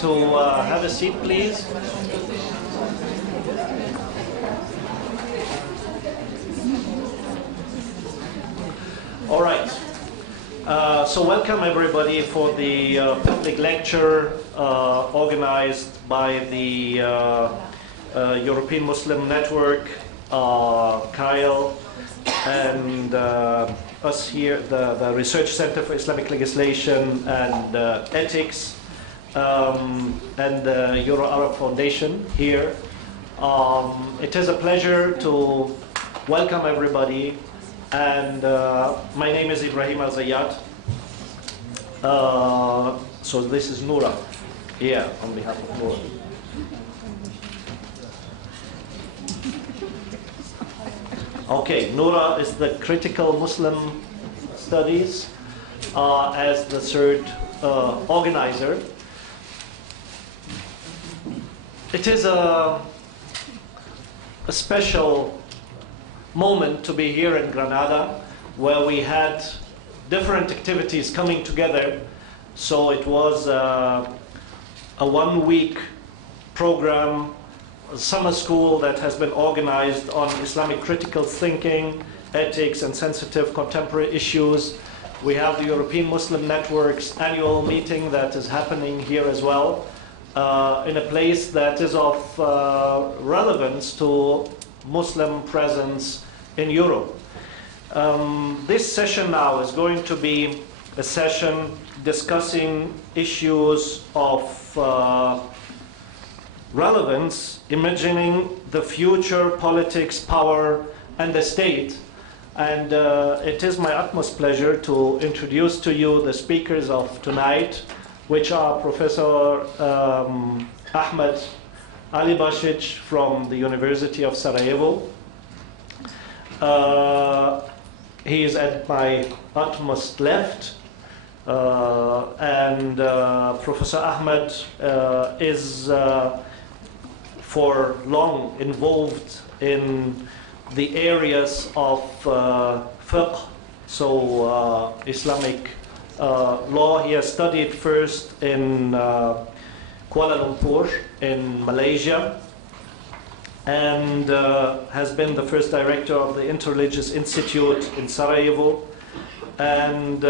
to have a seat, please. All right. So welcome everybody for the public lecture organized by the European Muslim Network, Kyle, and us here, the Research Center for Islamic Legislation and Ethics, and the Euro-Arab Foundation here. It is a pleasure to welcome everybody, and my name is Ibrahim Al-Zayyat. So this is Noura here on behalf of Noura. Okay, Noura is the Critical Muslim Studies as the third organizer. It is a special moment to be here in Granada, where we had different activities coming together. So it was a one-week program, a summer school that has been organized on Islamic critical thinking, ethics, and sensitive contemporary issues. We have the European Muslim Network's annual meeting that is happening here as well, in a place that is of relevance to Muslim presence in Europe. This session now is going to be a session discussing issues of relevance, imagining the future, politics, power, and the state. And it is my utmost pleasure to introduce to you the speakers of tonight, which are Professor Ahmed Alibasic from the University of Sarajevo. He is at my utmost left. And Professor Ahmed is for long involved in the areas of fiqh, so Islamic law. He has studied first in Kuala Lumpur in Malaysia, and has been the first director of the Interreligious Institute in Sarajevo. And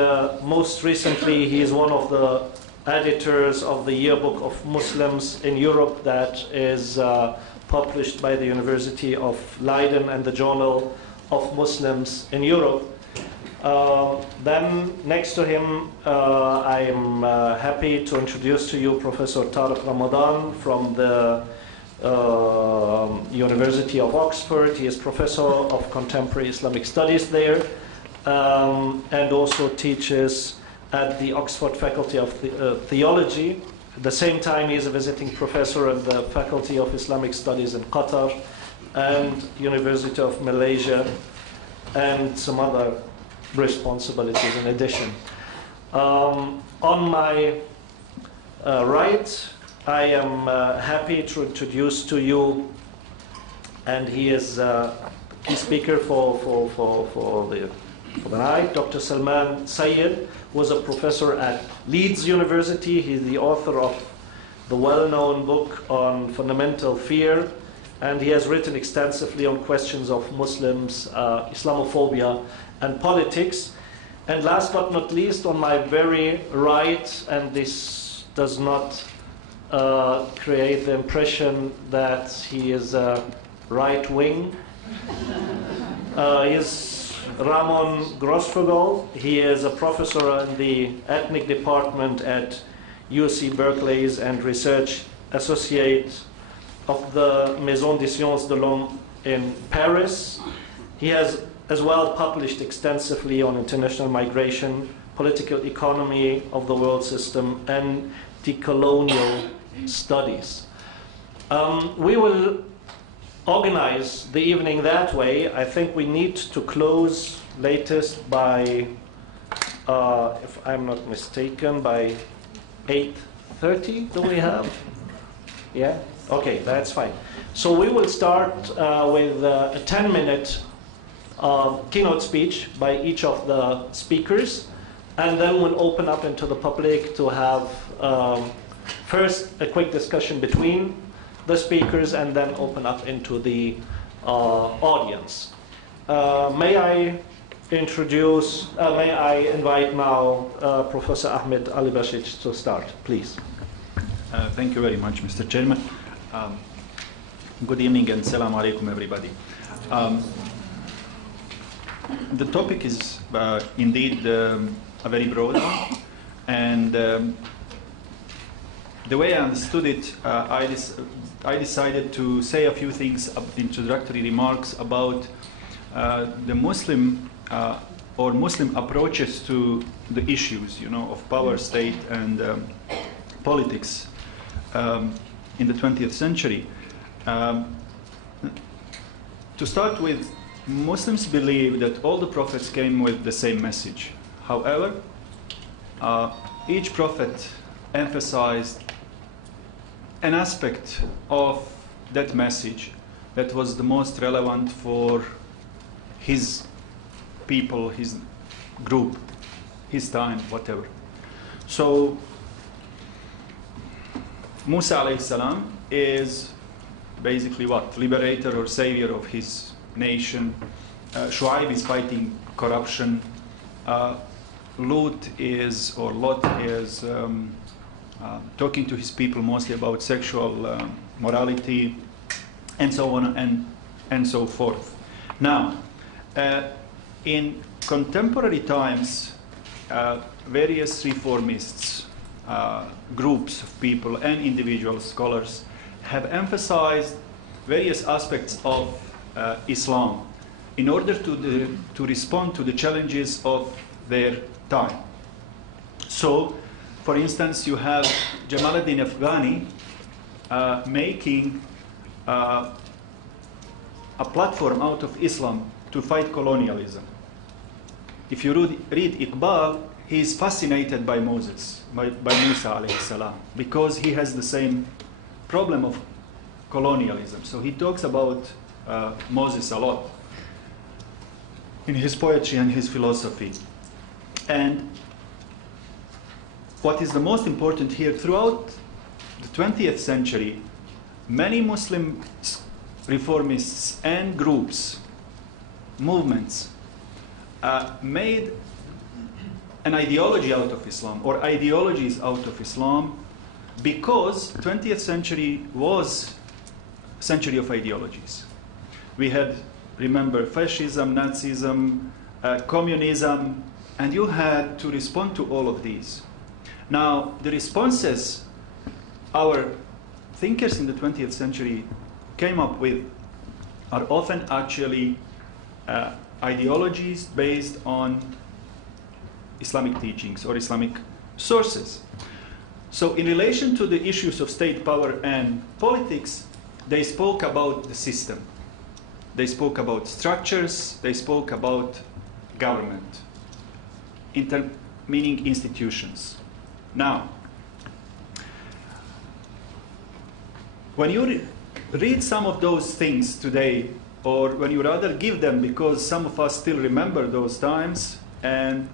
most recently, he is one of the editors of the Yearbook of Muslims in Europe that is published by the University of Leiden and the Journal of Muslims in Europe. Then next to him, I'm happy to introduce to you Professor Tariq Ramadan from the University of Oxford. He is Professor of Contemporary Islamic Studies there, and also teaches at the Oxford Faculty of Theology. At the same time, he is a visiting professor at the Faculty of Islamic Studies in Qatar and University of Malaysia, and some other responsibilities in addition. On my right, I am happy to introduce to you, and he is key speaker for the night, Dr. Salman Sayyid, was a professor at Leeds University. He's the author of the well-known book on fundamental fear, and he has written extensively on questions of Muslims, Islamophobia, and politics. And last but not least, on my very right, and this does not create the impression that he is right-wing, he is Ramon Grosfoguel. He is a professor in the ethnic department at UC Berkeley's and research associate of the Maison des Sciences de l'Homme in Paris. He has as well published extensively on international migration, political economy of the world system, and decolonial studies. We will organize the evening that way. I think we need to close latest by, if I'm not mistaken, by 8:30. Do we have? Yeah? Okay, that's fine. So we will start with a 10-minute keynote speech by each of the speakers, and then we'll open up into the public to have First, a quick discussion between the speakers and then open up into the audience. May I invite now Professor Ahmed Alibashich to start, please. Thank you very much, Mr. Chairman. Good evening and salam alaikum, everybody. The topic is indeed a very broad one, and the way I understood it, I decided to say a few things, introductory remarks about the Muslim or Muslim approaches to the issues, of power, state, and politics in the 20th century. To start with, Muslims believe that all the prophets came with the same message. However, each prophet emphasized an aspect of that message that was the most relevant for his people, his group, his time, whatever. So, Musa alayhi salam is basically what? Liberator or savior of his nation. Shu'aib is fighting corruption. Lot is talking to his people mostly about sexual morality, and so on and so forth. Now, in contemporary times, various reformists, groups of people and individual scholars have emphasized various aspects of Islam in order to respond to the challenges of their time. So, for instance, you have Jamaluddin Afghani making a platform out of Islam to fight colonialism. If you read Iqbal, he is fascinated by Moses, by Musa alayhi salam, because he has the same problem of colonialism. So he talks about Moses a lot in his poetry and his philosophy. And what is the most important here, throughout the 20th century, many Muslim reformists and groups, movements, made an ideology out of Islam, or ideologies out of Islam, because 20th century was a century of ideologies. We had, remember, fascism, Nazism, communism, and you had to respond to all of these. Now, the responses our thinkers in the 20th century came up with are often actually ideologies based on Islamic teachings or Islamic sources. So in relation to the issues of state power and politics, they spoke about the system. They spoke about structures, they spoke about government, meaning institutions. Now, when you read some of those things today, or when you rather give them, because some of us still remember those times, and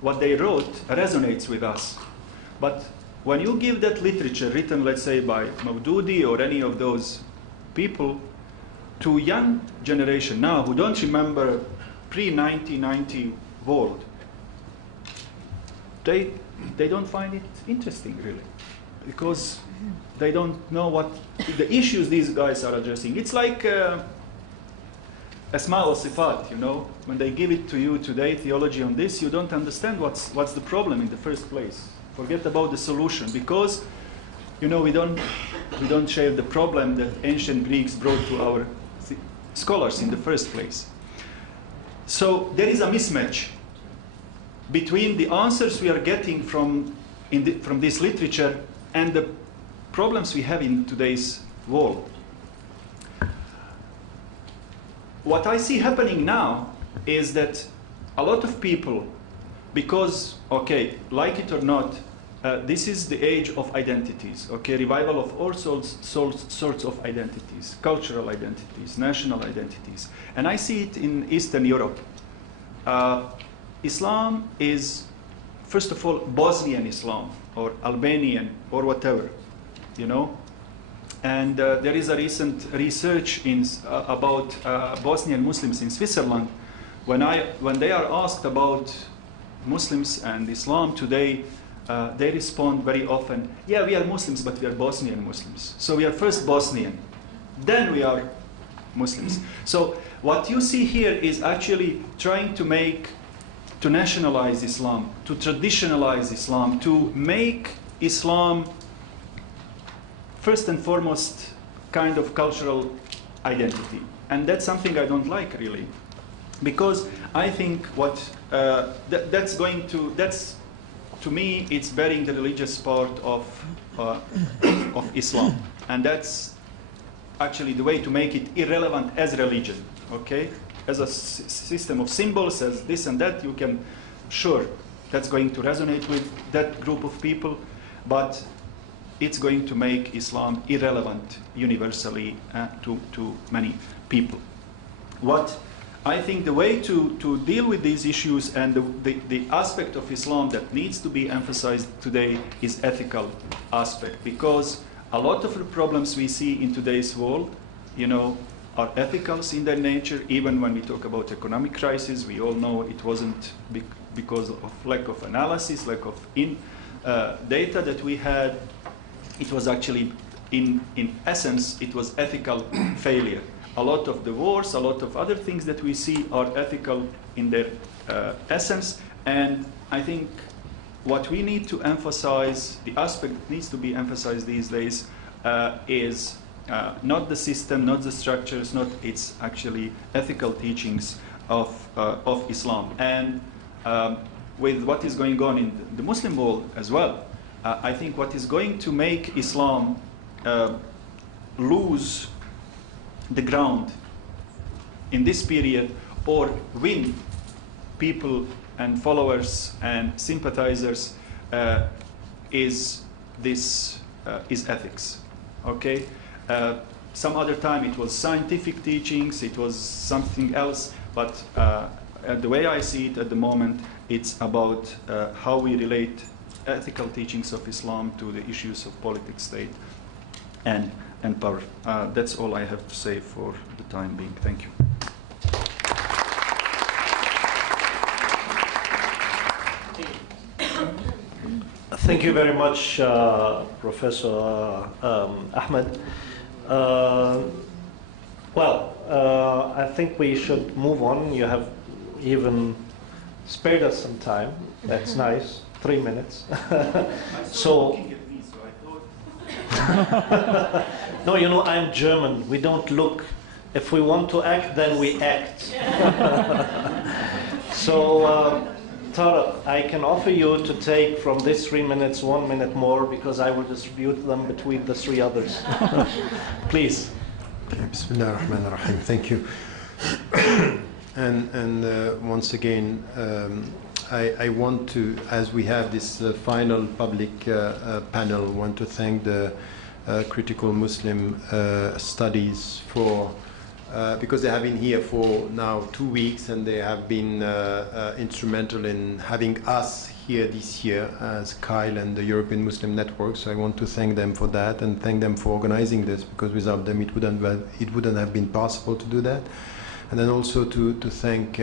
what they wrote resonates with us. But when you give that literature written, let's say, by Maududi or any of those people, to young generation now who don't remember pre-1990 world, they don't find it interesting, really, because they don't know what the issues these guys are addressing. It's like Asma wa Sifat, when they give it to you today, theology on this, you don't understand what's the problem in the first place. Forget about the solution, because we don't share the problem that ancient Greeks brought to our scholars in the first place. So there is a mismatch between the answers we are getting from this literature and the problems we have in today's world. What I see happening now is that a lot of people, because, okay, like it or not, this is the age of identities, okay, revival of all sorts of identities, cultural identities, national identities. And I see it in Eastern Europe. Islam is, first of all, Bosnian Islam, or Albanian, or whatever. you know. And there is a recent research about Bosnian Muslims in Switzerland. When they are asked about Muslims and Islam today, they respond very often, yeah, we are Muslims, but we are Bosnian Muslims. So we are first Bosnian, then we are Muslims. So what you see here is actually trying to nationalize Islam, to traditionalize Islam, to make Islam first and foremost kind of cultural identity. And that's something I don't like, really. Because I think that's to me, it's burying the religious part of Islam. And that's actually the way to make it irrelevant as religion, okay? As a system of symbols, as this and that, you can, sure, that's going to resonate with that group of people, but it's going to make Islam irrelevant universally to many people. What I think the way to deal with these issues and the aspect of Islam that needs to be emphasized today is ethical aspect, because a lot of the problems we see in today's world, you know, are ethical in their nature. Even when we talk about economic crisis, we all know it wasn't because of lack of analysis, lack of data that we had. It was actually, in essence, it was ethical failure. A lot of the wars, a lot of other things that we see are ethical in their essence. And I think what we need to emphasize, the aspect that needs to be emphasized these days is not the system, not the structures, it's actually ethical teachings of Islam. And with what is going on in the Muslim world as well, I think what is going to make Islam lose the ground in this period or win people and followers and sympathizers is ethics. Okay? Some other time it was scientific teachings, it was something else, but the way I see it at the moment, it's about how we relate ethical teachings of Islam to the issues of politics, state, and power. That's all I have to say for the time being. Thank you. Thank you very much, Professor Ahmed. I think we should move on. You have even spared us some time. That's nice. 3 minutes. So. No, you know, I'm German. We don't look. If we want to act, then we act. So, Tarek, I can offer you to take from this 3 minutes 1 minute more, because I will distribute them between the three others. Please. Okay, Bismillah ar-Rahman ar-Rahim. Thank you. And once again, I want to, as we have this final public panel, want to thank the Critical Muslim Studies for, because they have been here for now 2 weeks, and they have been instrumental in having us here this year as Kyle and the European Muslim Network. So I want to thank them for that, and thank them for organizing this, because without them it wouldn't have been possible to do that. And then also to thank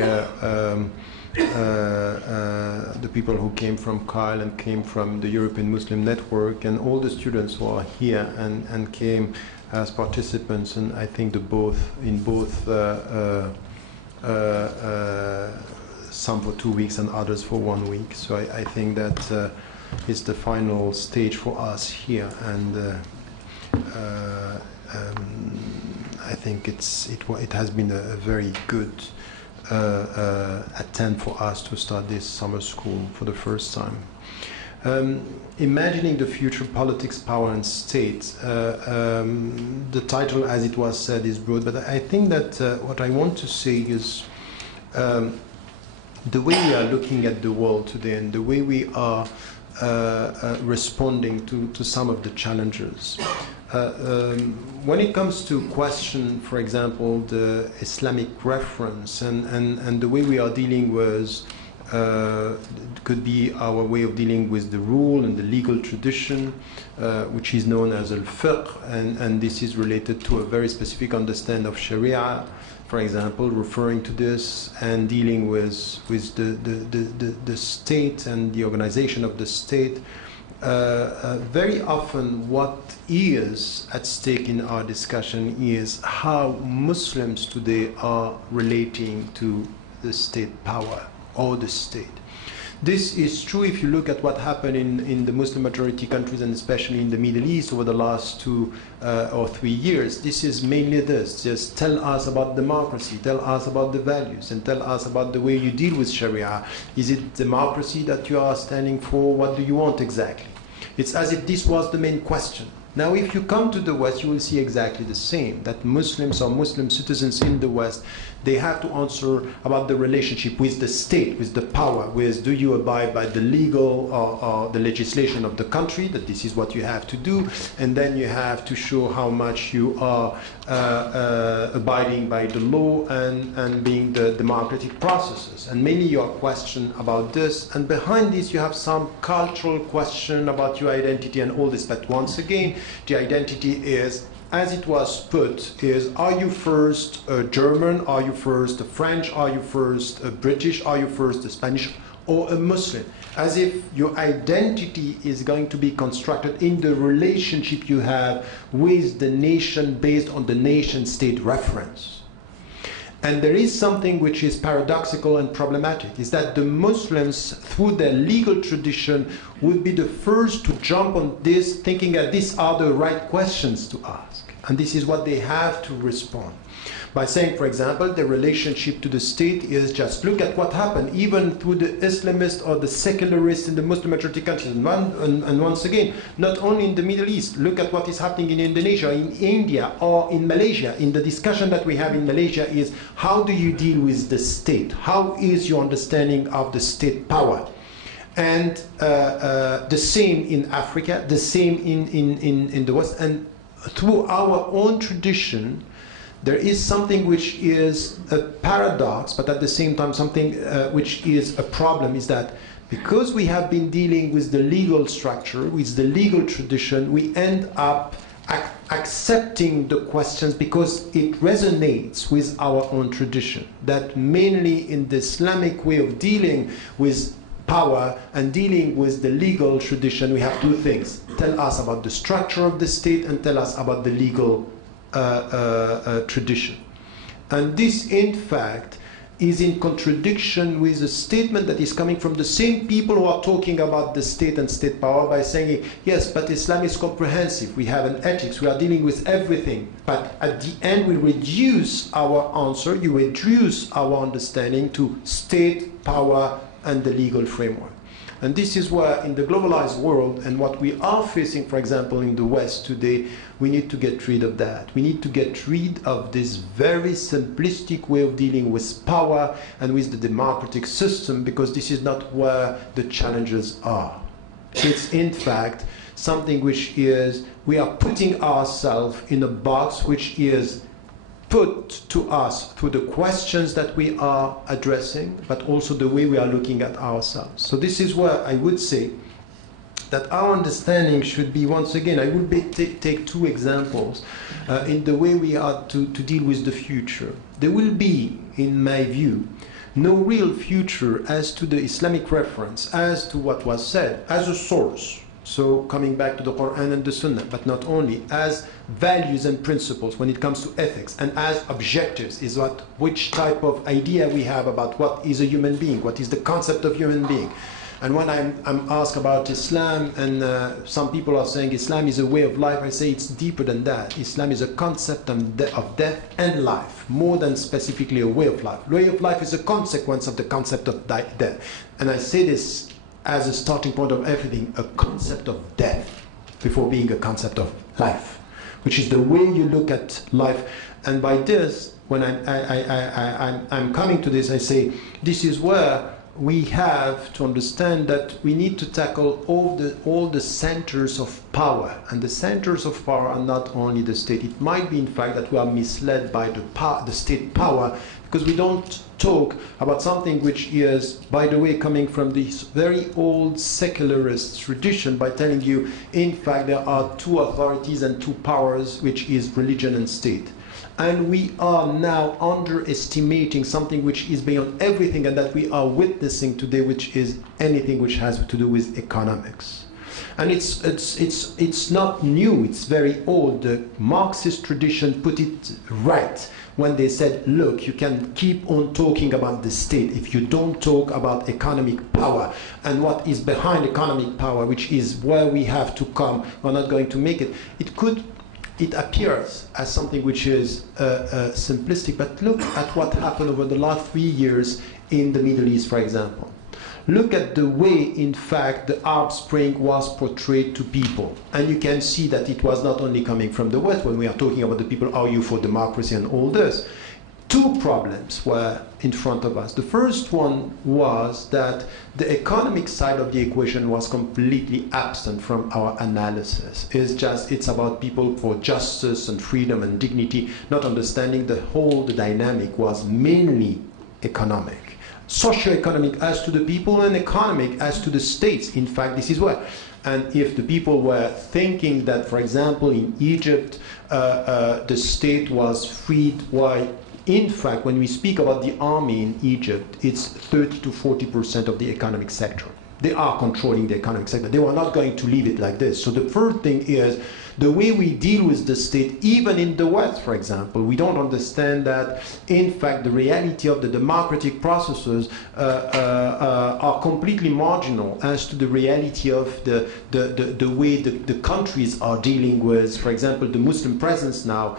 the people who came from Kyle and came from the European Muslim Network, and all the students who are here and came as participants, and I think some for 2 weeks and others for 1 week. So I think that is the final stage for us here, and I think it has been a very good attempt for us to start this summer school for the first time. Imagining the future politics, power and state. The title, as it was said, is broad, but I think that what I want to say is the way we are looking at the world today, and the way we are responding to some of the challenges. When it comes to question, for example, the Islamic reference and the way we are dealing with could be our way of dealing with the rule and the legal tradition, which is known as al-fiqh, and this is related to a very specific understanding of Sharia, for example, referring to this and dealing with the state and the organization of the state. Very often what is at stake in our discussion is how Muslims today are relating to the state power or the state. This is true if you look at what happened in the Muslim majority countries, and especially in the Middle East over the last 2 or 3 years. This is mainly this: just tell us about democracy, tell us about the values, and tell us about the way you deal with Sharia. Is it democracy that you are standing for? What do you want exactly? It's as if this was the main question. Now, if you come to the West, you will see exactly the same, that Muslims or Muslim citizens in the West, they have to answer about the relationship with the state, with the power, with do you abide by the legal or the legislation of the country, that this is what you have to do, and then you have to show how much you are abiding by the law and being the democratic processes. And mainly your question about this, and behind this you have some cultural question about your identity and all this, but once again, the identity is, as it was put, is are you first a German, are you first a French, are you first a British, are you first a Spanish, or a Muslim? As if your identity is going to be constructed in the relationship you have with the nation based on the nation-state reference. And there is something which is paradoxical and problematic, is that the Muslims, through their legal tradition, would be the first to jump on this, thinking that these are the right questions to ask. And this is what they have to respond. By saying, for example, the relationship to the state is just look at what happened, even through the Islamists or the secularists in the Muslim majority countries. And once again, not only in the Middle East, look at what is happening in Indonesia, in India, or in Malaysia. In the discussion that we have in Malaysia is how do you deal with the state? How is your understanding of the state power? And the same in Africa, the same in the West. And through our own tradition, there is something which is a paradox, but at the same time something which is a problem, is that because we have been dealing with the legal structure, with the legal tradition, we end up accepting the questions because it resonates with our own tradition. That mainly in the Islamic way of dealing with power and dealing with the legal tradition, we have two things. Tell us about the structure of the state and tell us about the legal tradition. And this, in fact, is in contradiction with a statement that is coming from the same people who are talking about the state and state power by saying, yes, but Islam is comprehensive. We have an ethics. We are dealing with everything. But at the end, we reduce our answer. You reduce our understanding to state, power, and the legal framework. And this is where, in the globalized world, and what we are facing, for example, in the West today, we need to get rid of that. We need to get rid of this very simplistic way of dealing with power and with the democratic system, because this is not where the challenges are. It's, in fact, something which is, we are putting ourselves in a box which is put to us through the questions that we are addressing, but also the way we are looking at ourselves. So this is where I would say that our understanding should be, once again, I would take two examples in the way we are to deal with the future. There will be, in my view, no real future as to the Islamic reference, as to what was said, as a source. So coming back to the Quran and the Sunnah, but not only, as values and principles when it comes to ethics, and as objectives, is which type of idea we have about what is a human being, what is the concept of human being. And when I'm asked about Islam, and some people are saying Islam is a way of life, I say it's deeper than that. Islam is a concept of death and life, more than specifically a way of life. Way of life is a consequence of the concept of death. And I say this as a starting point of everything, a concept of death before being a concept of life, which is the way you look at life. And by this, when I'm coming to this, I say this is where we have to understand that we need to tackle all the centers of power. And the centers of power are not only the state. It might be, in fact, that we are misled by the state power, because we don't talk about something which is, by the way, coming from this very old secularist tradition, by telling you, in fact, there are two authorities and two powers, which is religion and state. And we are now underestimating something which is beyond everything and that we are witnessing today, which is anything which has to do with economics. And it's not new, it's very old. The Marxist tradition put it right when they said, look, you can keep on talking about the state if you don't talk about economic power and what is behind economic power, which is where we have to come. We're not going to make it. It appears as something which is simplistic, but look at what happened over the last 3 years in the Middle East, for example. Look at the way, in fact, the Arab Spring was portrayed to people. And you can see that it was not only coming from the West, when we are talking about the people, are you for democracy and all this. Two problems were in front of us. The first one was that the economic side of the equation was completely absent from our analysis. It's about people for justice and freedom and dignity, not understanding the dynamic was mainly economic. Socio-economic as to the people and economic as to the states. In fact, this is where. And if the people were thinking that, for example, in Egypt, the state was freed, why? In fact, when we speak about the army in Egypt, it's 30 to 40% of the economic sector. They are controlling the economic sector. They were not going to leave it like this. So the first thing is the way we deal with the state, even in the West, for example, we don't understand that, in fact, the reality of the democratic processes are completely marginal as to the reality of the way the countries are dealing with, for example, the Muslim presence now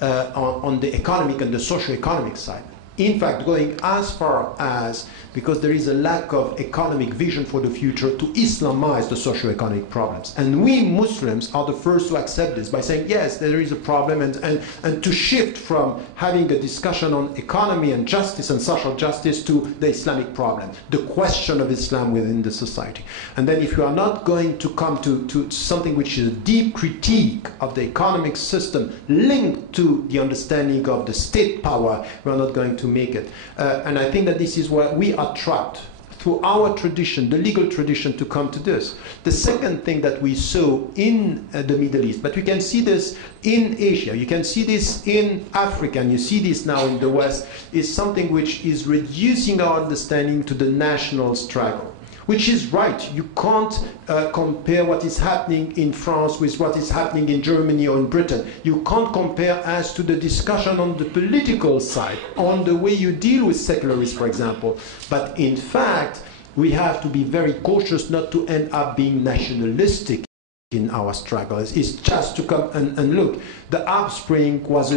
on the economic and the socio-economic side. In fact, going as far as, because there is a lack of economic vision for the future, to Islamize the socio-economic problems. And we Muslims are the first to accept this by saying, yes, there is a problem, and to shift from having a discussion on economy and justice and social justice to the Islamic problem, the question of Islam within the society. And then if you are not going to come to something which is a deep critique of the economic system linked to the understanding of the state power, we are not going to make it. And I think that this is where we are trapped through our tradition, the legal tradition, to come to this. The second thing that we saw in the Middle East, but we can see this in Asia, you can see this in Africa, and you see this now in the West, is something which is reducing our understanding to the national struggle. Which is right. You can't compare what is happening in France with what is happening in Germany or in Britain. You can't compare as to the discussion on the political side, on the way you deal with secularists, for example. But in fact, we have to be very cautious not to end up being nationalistic in our struggles. It's just to come and look. The Arab Spring was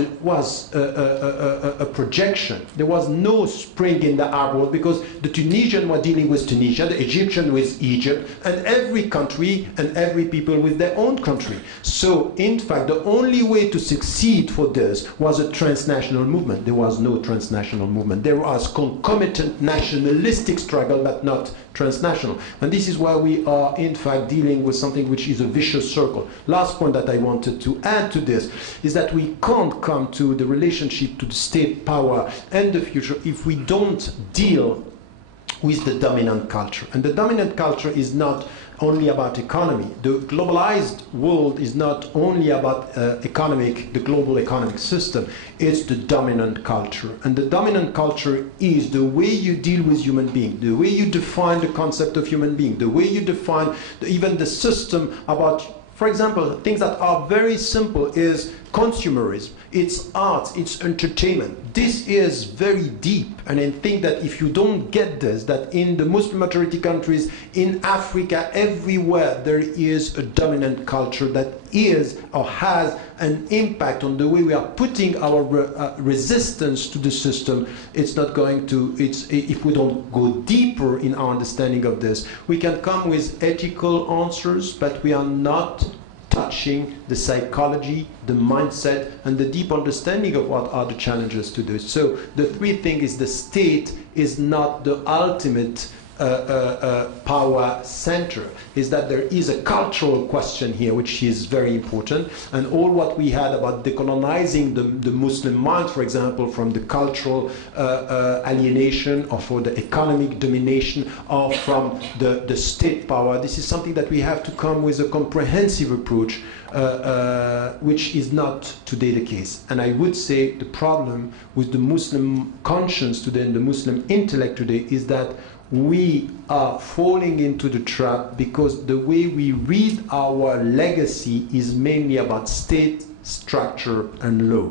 a projection. There was no spring in the Arab world because the Tunisians were dealing with Tunisia, the Egyptian with Egypt, and every country and every people with their own country. So, in fact, the only way to succeed for this was a transnational movement. There was no transnational movement. There was concomitant nationalistic struggle, but not transnational. And this is why we are, in fact, dealing with something which is a vicious circle. Last point that I wanted to add to this is that we can't come to the relationship to the state power and the future if we don't deal with the dominant culture. And the dominant culture is not only about economy. The globalized world is not only about the global economic system. It's the dominant culture. And the dominant culture is the way you deal with human beings, the way you define the concept of human being, the way you define even the system about, for example, things that are very simple is consumerism, it's art, it's entertainment. This is very deep, and I think that if you don't get this, that in the Muslim majority countries, in Africa, everywhere there is a dominant culture that is or has an impact on the way we are putting our resistance to the system. It's not going to, if we don't go deeper in our understanding of this, we can come with ethical answers, but we are not touching the psychology, the mindset, and the deep understanding of what are the challenges to this. So the three things is the state is not the ultimate power center, is that there is a cultural question here which is very important, and all what we had about decolonizing the Muslim mind, for example, from the cultural alienation or for the economic domination or from the state power, this is something that we have to come with a comprehensive approach, which is not today the case. And I would say the problem with the Muslim conscience today and the Muslim intellect today is that we are falling into the trap because the way we read our legacy is mainly about state, structure, and law.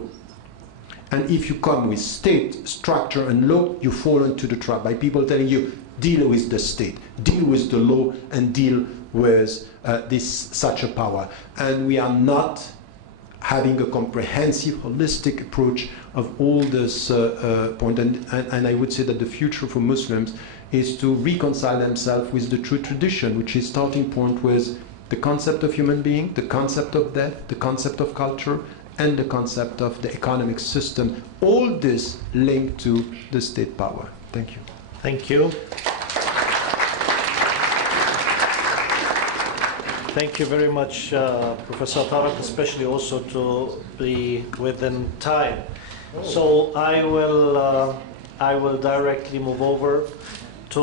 And if you come with state, structure, and law, you fall into the trap by people telling you, deal with the state, deal with the law, and deal with such a power. And we are not having a comprehensive, holistic approach of all this point. And I would say that the future for Muslims is to reconcile themselves with the true tradition, which is starting point with the concept of human being, the concept of death, the concept of culture, and the concept of the economic system. All this linked to the state power. Thank you. Thank you. Thank you very much, Professor Tarek, especially also to be within time. So I will directly move over to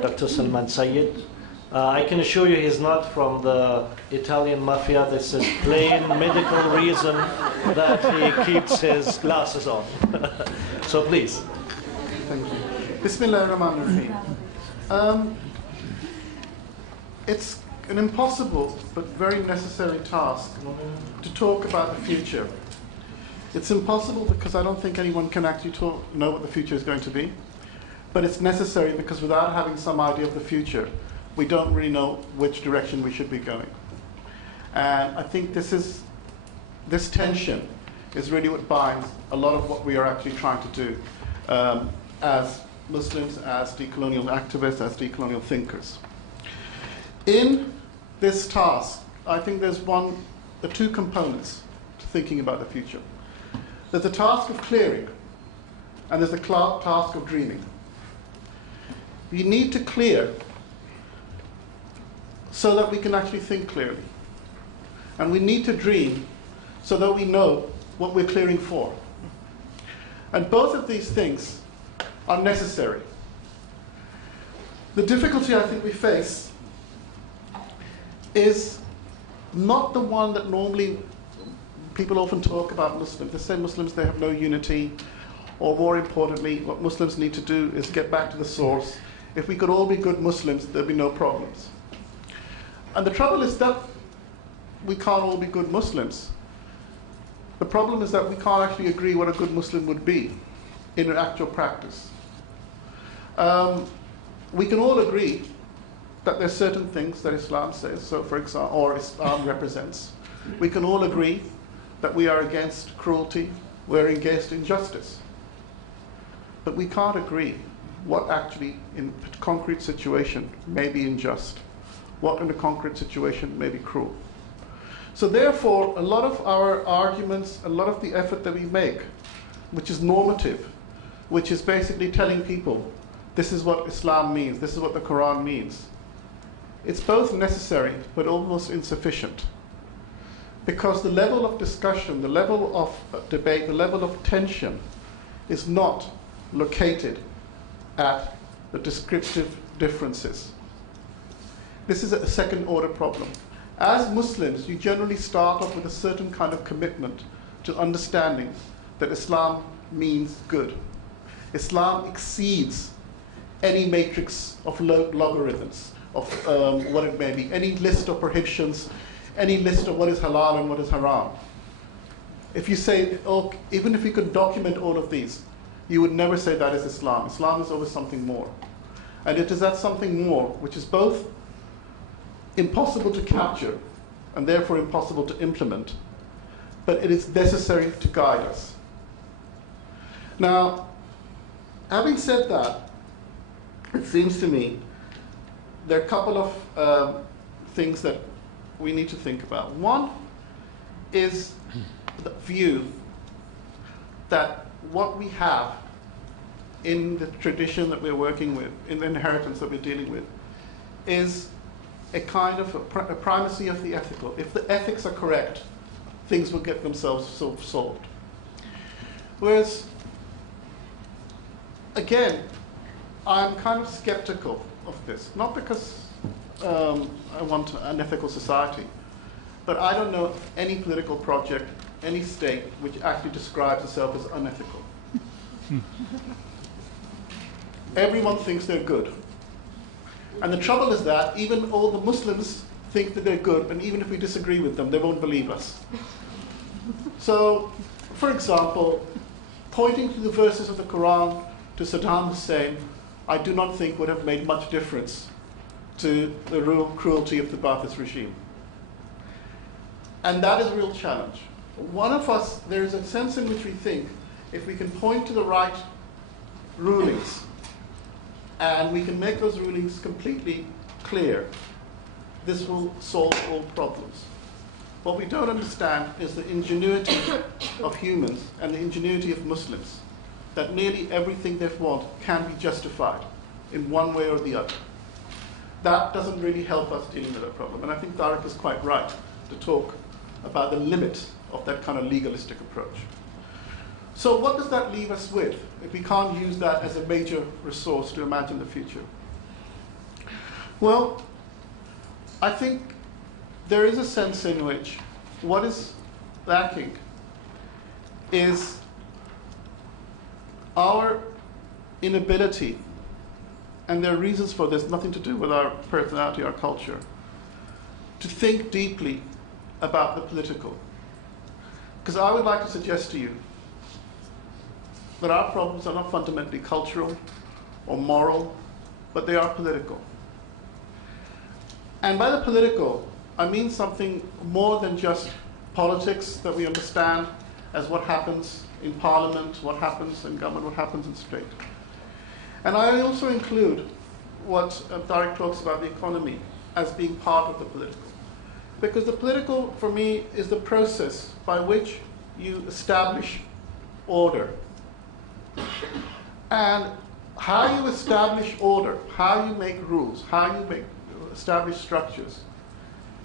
Dr. Salman Sayyid. I can assure you he's not from the Italian mafia. This is plain medical reason that he keeps his glasses on. So please. Thank you. Bismillah ar-Rahman ar-Rahim. It's an impossible but very necessary task to talk about the future. It's impossible because I don't think anyone can actually know what the future is going to be. But it's necessary because without having some idea of the future, we don't really know which direction we should be going. And I think this tension is really what binds a lot of what we are actually trying to do as Muslims, as decolonial activists, as decolonial thinkers. In this task, I think there's two components to thinking about the future. There's the task of clearing, and there's the task of dreaming. We need to clear so that we can actually think clearly. And we need to dream so that we know what we're clearing for. And both of these things are necessary. The difficulty I think we face is not the one that normally people often talk about Muslims. They say Muslims, they have no unity, or more importantly, what Muslims need to do is get back to the source. If we could all be good Muslims, there'd be no problems. And the trouble is that we can't all be good Muslims. The problem is that we can't actually agree what a good Muslim would be in actual practice. We can all agree that there's certain things that Islam says, so for example, or Islam represents. We can all agree that we are against cruelty, we're against injustice. But we can't agree what actually in a concrete situation may be unjust, what in a concrete situation may be cruel. So therefore, a lot of our arguments, a lot of the effort that we make, which is normative, which is basically telling people, this is what Islam means, this is what the Quran means, it's both necessary but almost insufficient. Because the level of discussion, the level of debate, the level of tension is not located at the descriptive differences. This is a second order problem. As Muslims, you generally start off with a certain kind of commitment to understanding that Islam means good. Islam exceeds any matrix of logarithms, of what it may be, any list of prohibitions, any list of what is halal and what is haram. If you say, oh, even if you could document all of these, you would never say that is Islam. Islam is always something more. And it is that something more which is both impossible to capture and therefore impossible to implement, but it is necessary to guide us. Now, having said that, it seems to me there are a couple of things that we need to think about. One is the view that what we have in the tradition that we're working with, in the inheritance that we're dealing with, is a kind of a primacy of the ethical. If the ethics are correct, things will get themselves solved. Whereas, again, I'm kind of skeptical of this, not because I want an ethical society, but I don't know any political project, any state, which actually describes itself as unethical. Everyone thinks they're good. And the trouble is that even all the Muslims think that they're good, and even if we disagree with them, they won't believe us. So, for example, pointing to the verses of the Quran to Saddam Hussein, I do not think would have made much difference to the real cruelty of the Ba'athist regime. And that is a real challenge. One of us, there is a sense in which we think if we can point to the right rulings and we can make those rulings completely clear, this will solve all problems. What we don't understand is the ingenuity of humans and the ingenuity of Muslims, that nearly everything they want can be justified in one way or the other. That doesn't really help us dealing with that problem. And I think Tariq is quite right to talk about the limits of that kind of legalistic approach. So what does that leave us with if we can't use that as a major resource to imagine the future? Well, I think there is a sense in which what is lacking is our inability, and there are reasons for this, nothing to do with our personality, our culture, to think deeply about the political. Because I would like to suggest to you that our problems are not fundamentally cultural or moral, but they are political. And by the political, I mean something more than just politics that we understand as what happens in parliament, what happens in government, what happens in state. And I also include what Tariq talks about, the economy, as being part of the political. Because the political, for me, is the process by which you establish order. And how you establish order, how you make rules, how you establish structures,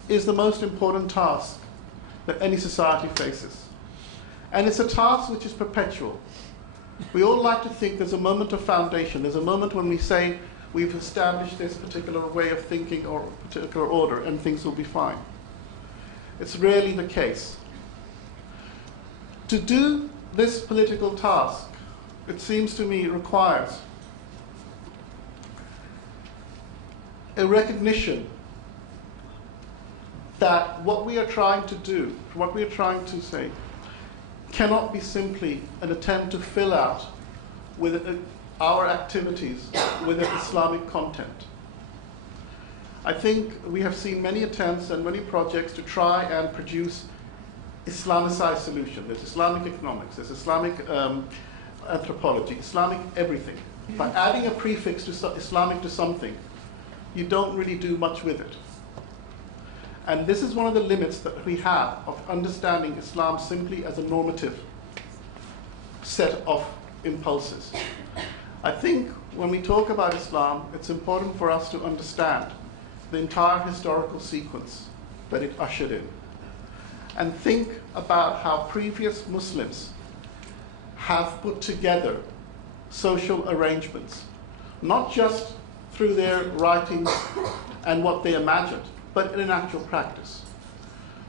is the most important task that any society faces. And it's a task which is perpetual. We all like to think there's a moment of foundation. There's a moment when we say we've established this particular way of thinking or particular order and things will be fine. It's rarely the case. To do this political task, it seems to me, requires a recognition that what we are trying to do, what we are trying to say, cannot be simply an attempt to fill out with our activities with an Islamic content. I think we have seen many attempts and many projects to try and produce Islamicized solutions. There's Islamic economics, there's Islamic anthropology, Islamic everything. By adding a prefix to Islamic to something, you don't really do much with it. And this is one of the limits that we have of understanding Islam simply as a normative set of impulses. I think when we talk about Islam, it's important for us to understand the entire historical sequence that it ushered in, and think about how previous Muslims have put together social arrangements, not just through their writings and what they imagined, but in actual practice.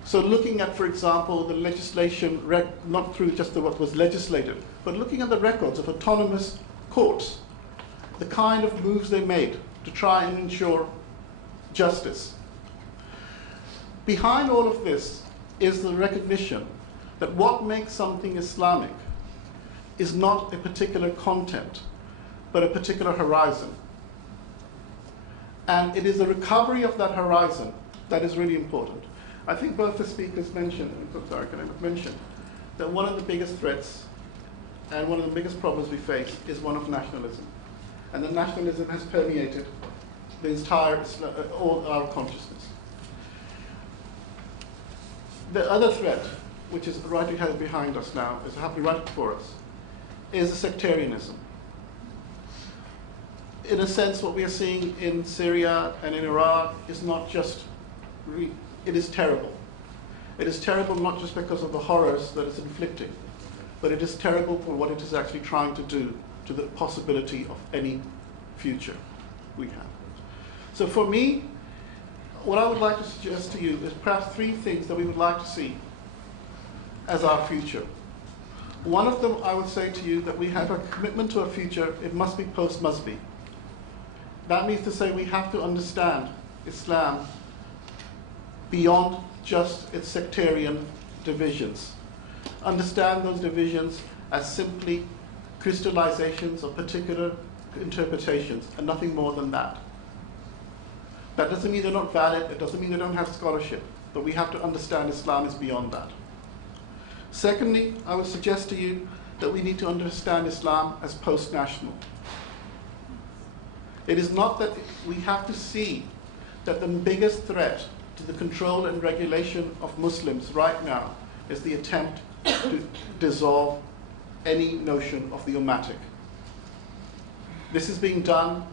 So looking at, for example, the legislation, not through just what was legislated, but looking at the records of autonomous courts, the kind of moves they made to try and ensure justice. Behind all of this is the recognition that what makes something Islamic is not a particular content, but a particular horizon. And it is the recovery of that horizon that is really important. I think both the speakers mentioned, that one of the biggest threats and one of the biggest problems we face is one of nationalism. And the nationalism has permeated the entire all our consciousness. The other threat, which is right behind us now, is happening right before us, is a sectarianism. In a sense, what we are seeing in Syria and in Iraq is not just, it is terrible. It is terrible not just because of the horrors that it's inflicting, but it is terrible for what it is actually trying to do to the possibility of any future we have. So for me, what I would like to suggest to you is perhaps 3 things that we would like to see as our future. One of them, I would say to you that we have a commitment to a future. It must be post-Musbi. That means to say we have to understand Islam beyond just its sectarian divisions. Understand those divisions as simply crystallizations of particular interpretations and nothing more than that. That doesn't mean they're not valid, it doesn't mean they don't have scholarship, but we have to understand Islam is beyond that. Secondly, I would suggest to you that we need to understand Islam as post-national. It is not that we have to see that the biggest threat to the control and regulation of Muslims right now is the attempt to dissolve any notion of the Ummahtic. This is being done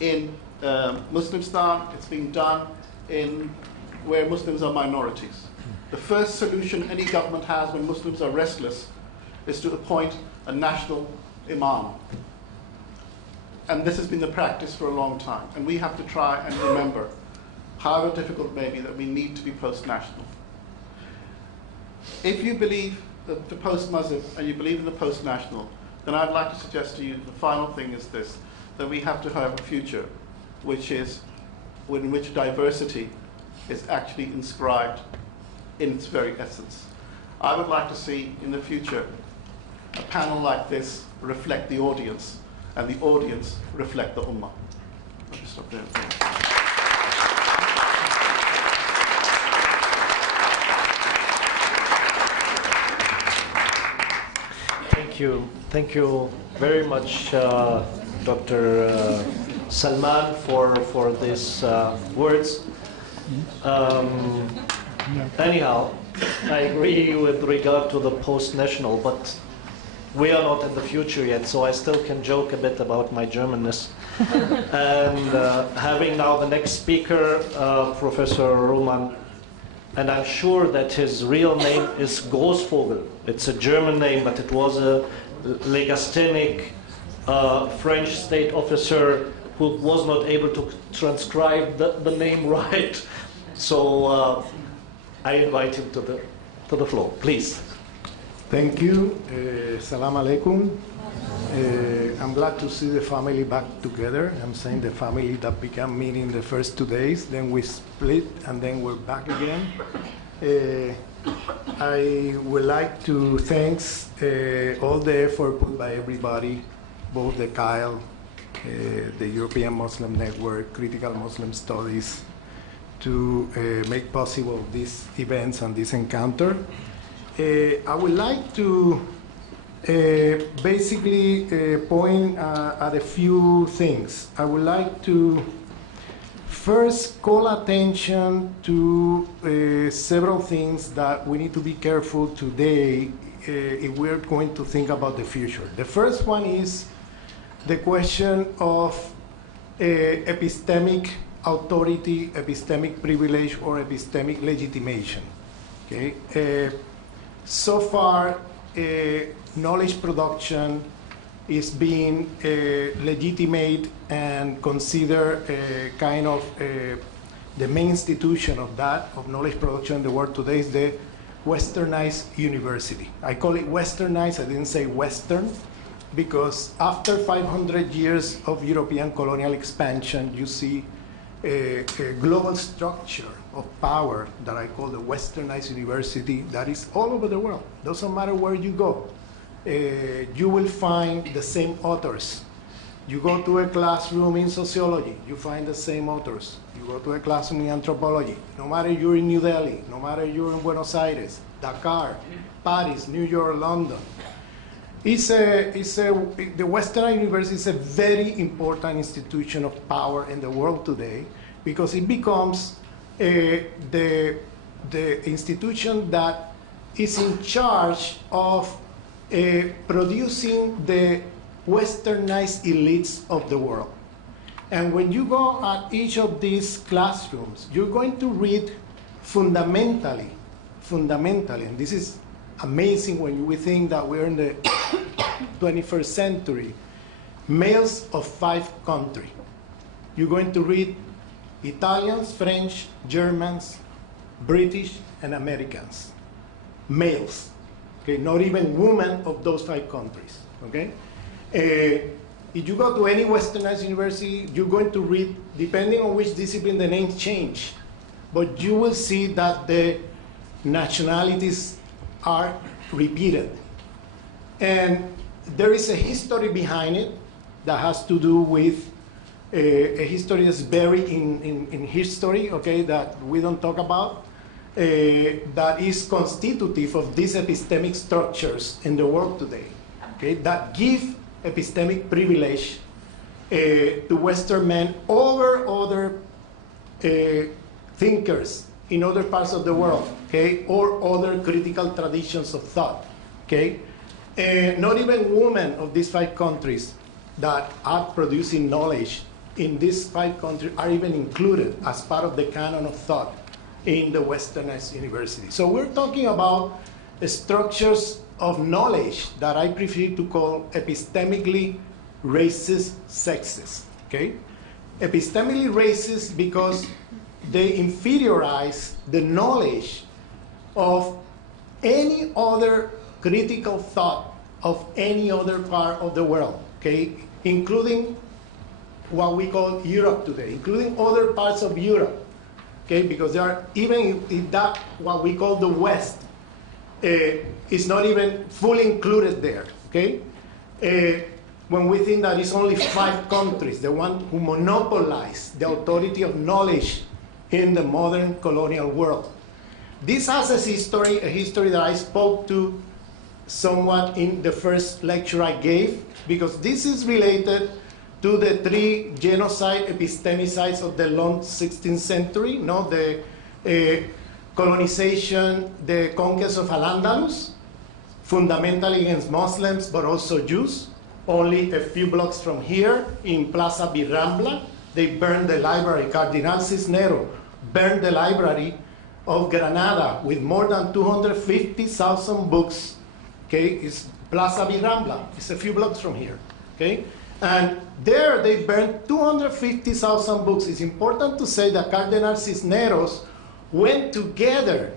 in Muslimstan, it's being done in where Muslims are minorities. The first solution any government has when Muslims are restless is to appoint a national imam. And this has been the practice for a long time. And we have to try and remember, however difficult it may be, that we need to be post-national. If you believe the post-Muslim and you believe in the post-national, then I'd like to suggest to you the final thing is this, that we have to have a future in which diversity is actually inscribed in its very essence. I would like to see in the future a panel like this reflect the audience, and the audience reflect the Ummah. I'll just stop there. Thank you very much, Dr. Salman, for these words. Anyhow, I agree with regard to the post-national, but we are not in the future yet, so I still can joke a bit about my Germanness. And having now the next speaker, Professor Roman, and I'm sure that his real name is Großvogel. It's a German name, but it was a Legasthenic French state officer who was not able to transcribe the name right. So I invite him to the floor, please. Thank you. Salam alaikum. I'm glad to see the family back together. I'm saying the family that began meeting the first 2 days, then we split, and then we're back again. I would like to thank all the effort put by everybody, both the Kyle, the European Muslim Network, Critical Muslim Studies, to make possible these events and this encounter. I would like to basically point at a few things. I would like to first call attention to several things that we need to be careful today if we're going to think about the future. The first one is the question of epistemic authority, epistemic privilege, or epistemic legitimation. Okay? So far, knowledge production is being legitimate and considered kind of the main institution of that, of knowledge production in the world today is the westernized university. I call it westernized, I didn't say Western, because after 500 years of European colonial expansion, you see a global structure of power that I call the westernized university that is all over the world. Doesn't matter where you go. You will find the same authors. You go to a classroom in sociology, you find the same authors. You go to a classroom in anthropology. No matter you're in New Delhi, no matter you're in Buenos Aires, Dakar, Paris, New York, London. The Western University is a very important institution of power in the world today because it becomes the the institution that is in charge of producing the westernized elites of the world. And when you go at each of these classrooms, you're going to read fundamentally, and this is amazing when we think that we're in the 21st century, males of 5 countries. You're going to read Italians, French, Germans, British, and Americans. Males, okay, not even women of those 5 countries, okay? If you go to any westernized university, you're going to read, depending on which discipline, the names change. But you will see that the nationalities are repeated. And there is a history behind it that has to do with a history that's buried in history, okay, that we don't talk about, that is constitutive of these epistemic structures in the world today, okay, that give epistemic privilege to Western men over other thinkers in other parts of the world, okay, or other critical traditions of thought, okay. Not even women of these 5 countries that are producing knowledge in these 5 countries are even included as part of the canon of thought in the westernized university. So we're talking about structures of knowledge that I prefer to call epistemically racist sexist, okay? Epistemically racist because they inferiorize the knowledge of any other critical thought of any other part of the world, okay? Including what we call Europe today, including other parts of Europe, okay? Because there are, even in that, what we call the West, is not even fully included there, okay? When we think that it's only 5 countries, the one who monopolize the authority of knowledge in the modern colonial world. This has a history that I spoke to somewhat in the first lecture I gave, because this is related to the 3 genocide epistemicides of the long 16th century, no? The colonization, the conquest of Al-Andalus, fundamentally against Muslims, but also Jews. Only a few blocks from here, in Plaza Birrambla, they burned the library. Cardinal Cisneros burned the library of Granada with more than 250,000 books. Okay, it's Plaza Birrambla. It's a few blocks from here. Okay, and there they burned 250,000 books. It's important to say that Cardinal Cisneros went together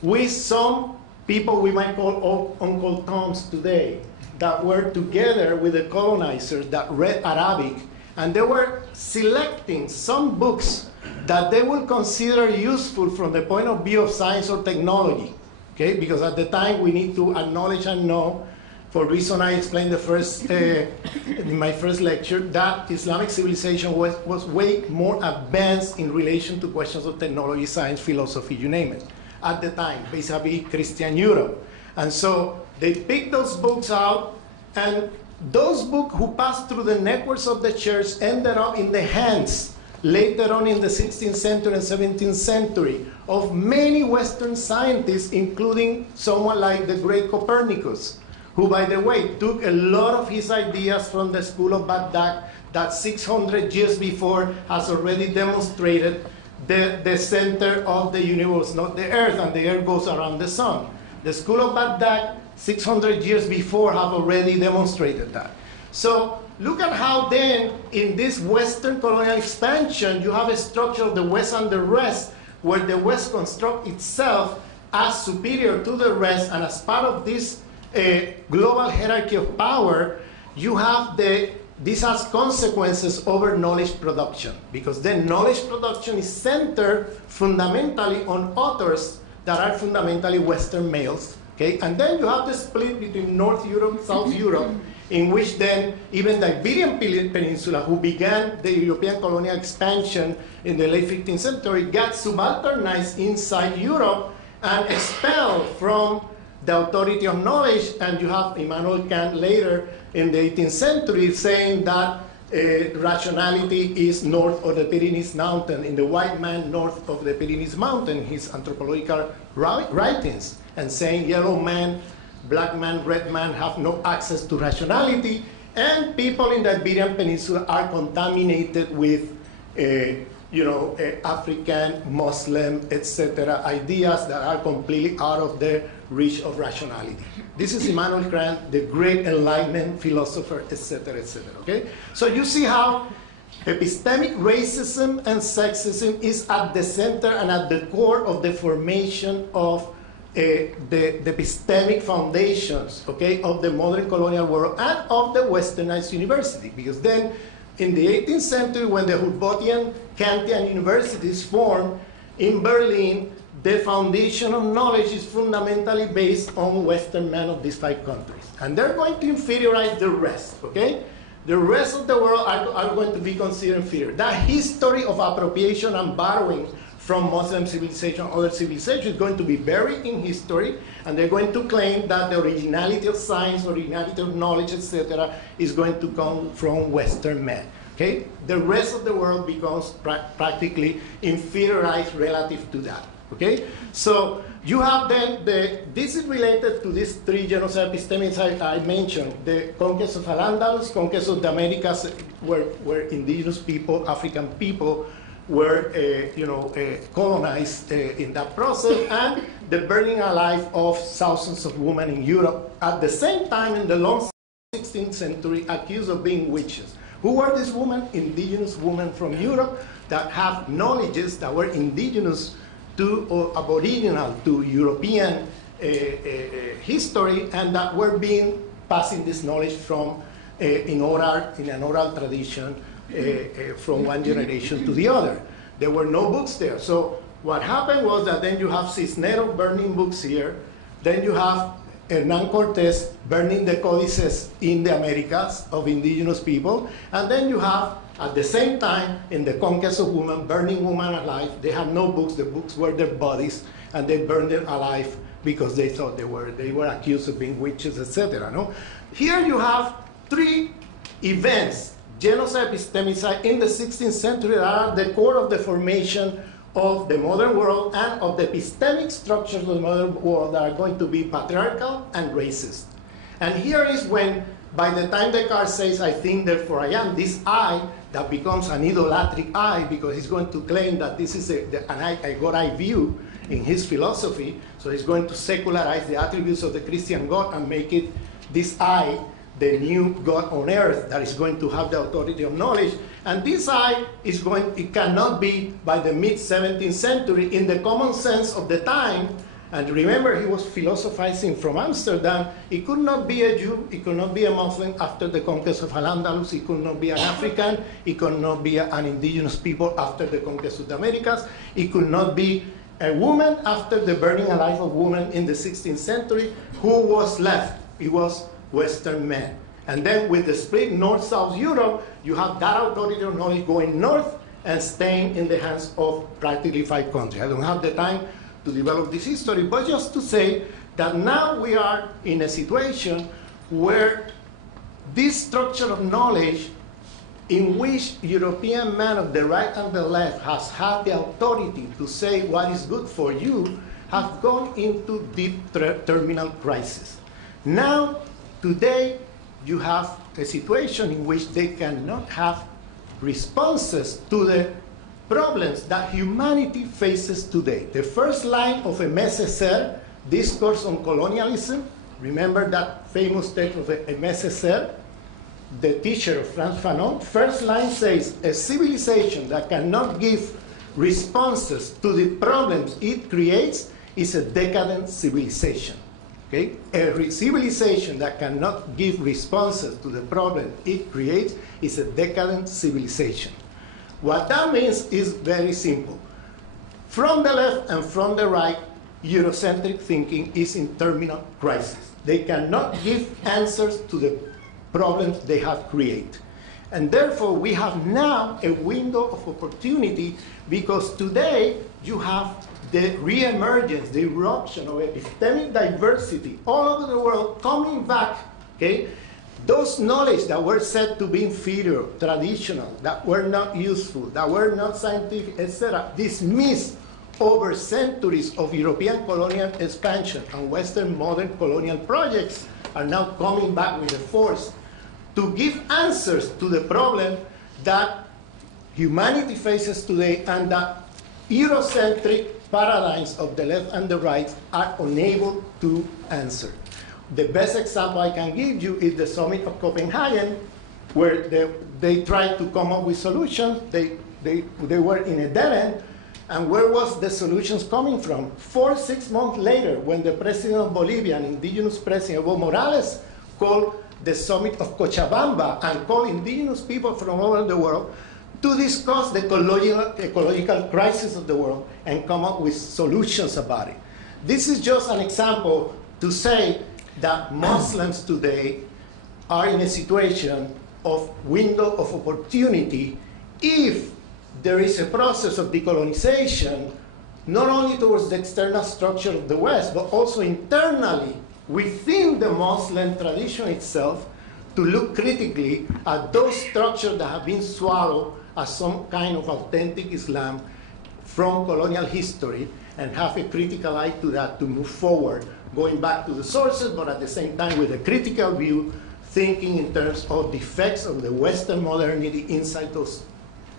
with some people we might call Uncle Toms today, that were together with the colonizers that read Arabic, and they were selecting some books that they will consider useful from the point of view of science or technology, okay? Because at the time we need to acknowledge and know, for reason I explained in my first lecture, that Islamic civilization was way more advanced in relation to questions of technology, science, philosophy, you name it, at the time, vis-a-vis Christian Europe. And so they picked those books out, and those books who passed through the networks of the church ended up in the hands, later on in the 16th century and 17th century, of many Western scientists, including someone like the great Copernicus, who, by the way, took a lot of his ideas from the school of Baghdad that 600 years before has already demonstrated the center of the universe, not the earth, and the earth goes around the sun. The school of Baghdad, 600 years before, have already demonstrated that. So look at how then, in this Western colonial expansion, you have a structure of the West and the rest, where the West constructs itself as superior to the rest, and as part of this global hierarchy of power, you have this has consequences over knowledge production, because then knowledge production is centered fundamentally on authors that are fundamentally Western males, okay? And then you have the split between North Europe, South Europe, in which then even the Iberian Peninsula, who began the European colonial expansion in the late 15th century, got subalternized inside Europe and expelled from the authority of knowledge. And you have Immanuel Kant later in the 18th century saying that rationality is north of the Pyrenees Mountain, in the white man north of the Pyrenees Mountain, his anthropological writings, and saying yellow man, black man, red man have no access to rationality, and people in the Iberian Peninsula are contaminated with African, Muslim, etc., ideas that are completely out of the reach of rationality. This is Immanuel Kant, the great Enlightenment philosopher, etc., etc. Okay, so you see how epistemic racism and sexism is at the center and at the core of the formation of the epistemic foundations, okay, of the modern colonial world and of the Westernized university, because then in the 18th century, when the Humboldtian Kantian universities formed in Berlin, the foundation of knowledge is fundamentally based on Western men of these 5 countries. And they're going to inferiorize the rest, okay? The rest of the world are going to be considered inferior. That history of appropriation and borrowing from Muslim civilization, other civilizations, is going to be buried in history, and they're going to claim that the originality of science, originality of knowledge, etc., is going to come from Western men. Okay? The rest of the world becomes practically inferiorized relative to that. Okay? So you have then this is related to these 3 genocide epistemics I mentioned: the conquest of Al-Andalus, conquest of the Americas, where indigenous people, African people, were colonized in that process, and the burning alive of thousands of women in Europe at the same time in the long 16th century, accused of being witches. Who were these women? Indigenous women from Europe that have knowledges that were indigenous to or aboriginal to European history, and that were being passing this knowledge from in an oral tradition from one generation to the other. There were no books there. So what happened was that then you have Cisneros burning books here, then you have Hernán Cortés burning the codices in the Americas of indigenous people, and then you have, at the same time, in the conquest of women, burning women alive. They have no books. The books were their bodies, and they burned them alive because they thought they were accused of being witches, etc. No? Here you have 3 events, genocide, epistemicide, in the 16th century, that are at the core of the formation of the modern world and of the epistemic structures of the modern world that are going to be patriarchal and racist. And here is when, by the time Descartes says, I think, therefore I am, this I, that becomes an idolatric I, because he's going to claim that this is an I view in his philosophy, so he's going to secularize the attributes of the Christian God and make it this I, the new God on earth that is going to have the authority of knowledge. And this I is it cannot be by the mid-17th century in the common sense of the time. And remember, he was philosophizing from Amsterdam. It could not be a Jew, it could not be a Muslim after the conquest of Al-Andalus, it could not be an African, it could not be an indigenous people after the conquest of the Americas, it could not be a woman after the burning alive of women in the 16th century. Who was left? It was Western men. And then with the split North-South Europe, you have that authority of knowledge going north and staying in the hands of practically 5 countries. I don't have the time to develop this history, but just to say that now we are in a situation where this structure of knowledge, in which European men of the right and the left has had the authority to say what is good for you, have gone into deep terminal crisis. Now, today, you have a situation in which they cannot have responses to the problems that humanity faces today. The first line of Aimé Césaire, Discourse on Colonialism, remember that famous text of Aimé Césaire, the teacher of Frantz Fanon? First line says, a civilization that cannot give responses to the problems it creates is a decadent civilization. Okay? A civilization that cannot give responses to the problem it creates is a decadent civilization. What that means is very simple. From the left and from the right, Eurocentric thinking is in terminal crisis. They cannot give answers to the problems they have created. And therefore, we have now a window of opportunity, because today you have the re-emergence, the eruption of epistemic diversity all over the world coming back, okay, those knowledge that were said to be inferior, traditional, that were not useful, that were not scientific, etc., dismissed over centuries of European colonial expansion and Western modern colonial projects, are now coming back with a force to give answers to the problem that humanity faces today and that Eurocentric paradigms of the left and the right are unable to answer. The best example I can give you is the Summit of Copenhagen, where they tried to come up with solutions. They were in a dead end. And where was the solutions coming from? 6 months later, when the president of Bolivia, an indigenous president, Evo Morales, called the Summit of Cochabamba and called indigenous people from all over the world to discuss the ecological crisis of the world and come up with solutions about it. This is just an example to say that Muslims today are in a situation of window of opportunity if there is a process of decolonization, not only towards the external structure of the West, but also internally within the Muslim tradition itself, to look critically at those structures that have been swallowed as some kind of authentic Islam from colonial history, and have a critical eye to that to move forward, going back to the sources, but at the same time with a critical view, thinking in terms of the effects of the Western modernity inside those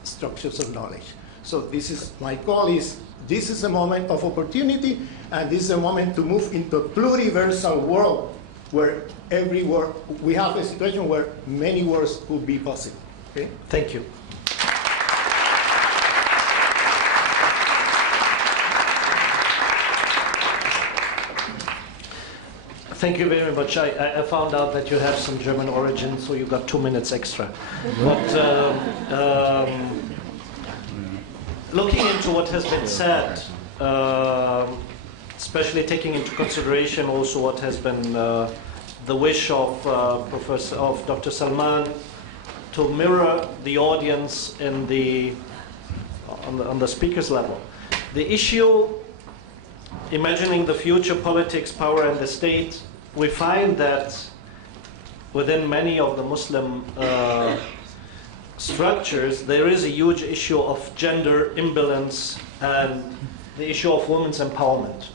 structures of knowledge. So this is, my call is, this is a moment of opportunity, and this is a moment to move into a pluriversal world where every word, we have a situation where many words could be possible. Okay? Thank you. Thank you very much. I found out that you have some German origin, so you got 2 minutes extra. But looking into what has been said, especially taking into consideration also what has been the wish of Dr. Salman to mirror the audience in on the speaker's level, the issue. Imagining the future politics, power, and the state, we find that within many of the Muslim structures, there is a huge issue of gender imbalance and the issue of women's empowerment.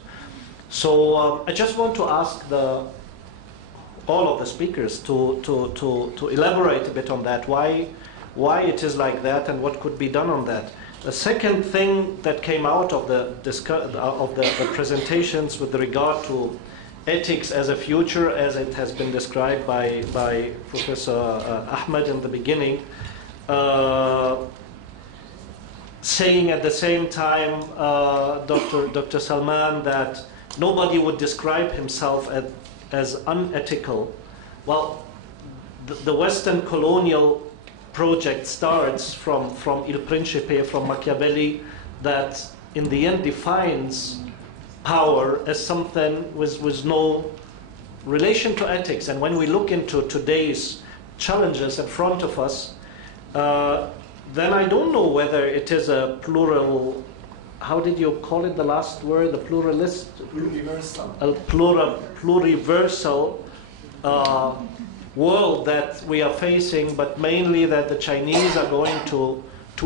So I just want to ask all of the speakers to elaborate a bit on that, why it is like that and what could be done on that. The second thing that came out of the presentations with regard to ethics as a future, as it has been described by Professor Ahmed in the beginning, saying at the same time, Dr. Salman, that nobody would describe himself as unethical. Well, the Western colonial project starts from Il Principe, from Machiavelli, that in the end defines power as something with no relation to ethics. And when we look into today's challenges in front of us, then I don't know whether it is a plural, how did you call it, the last word, the pluralist? Pluriversal. A pluriversal world that we are facing, but mainly that the Chinese are going to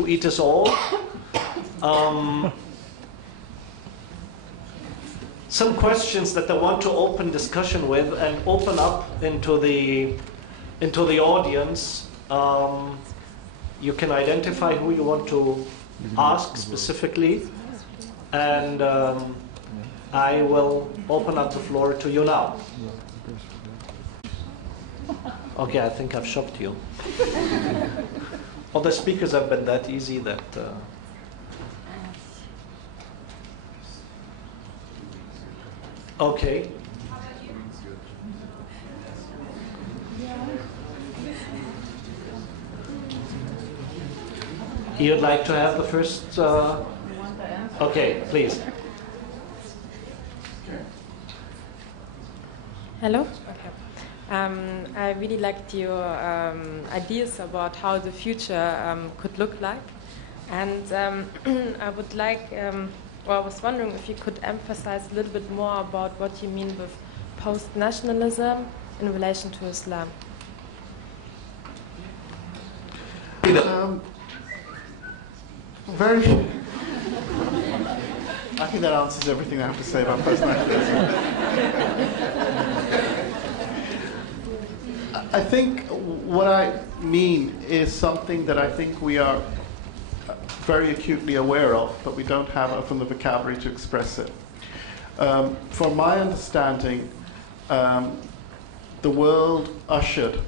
eat us all. Some questions that I want to open discussion with and open up into the audience. You can identify who you want to ask specifically, and I will open up the floor to you now. Okay, I think I've shocked you. All the speakers have been that easy that... Okay. You'd like to have the first... Okay, please. Hello? Okay. I really liked your ideas about how the future could look like. And I would like, I was wondering if you could emphasize a little bit more about what you mean with post-nationalism in relation to Islam. Very. I think that answers everything I have to say about post-nationalism. I think what I mean is something that I think we are very acutely aware of, but we don't have often the vocabulary to express it. From my understanding, the world ushered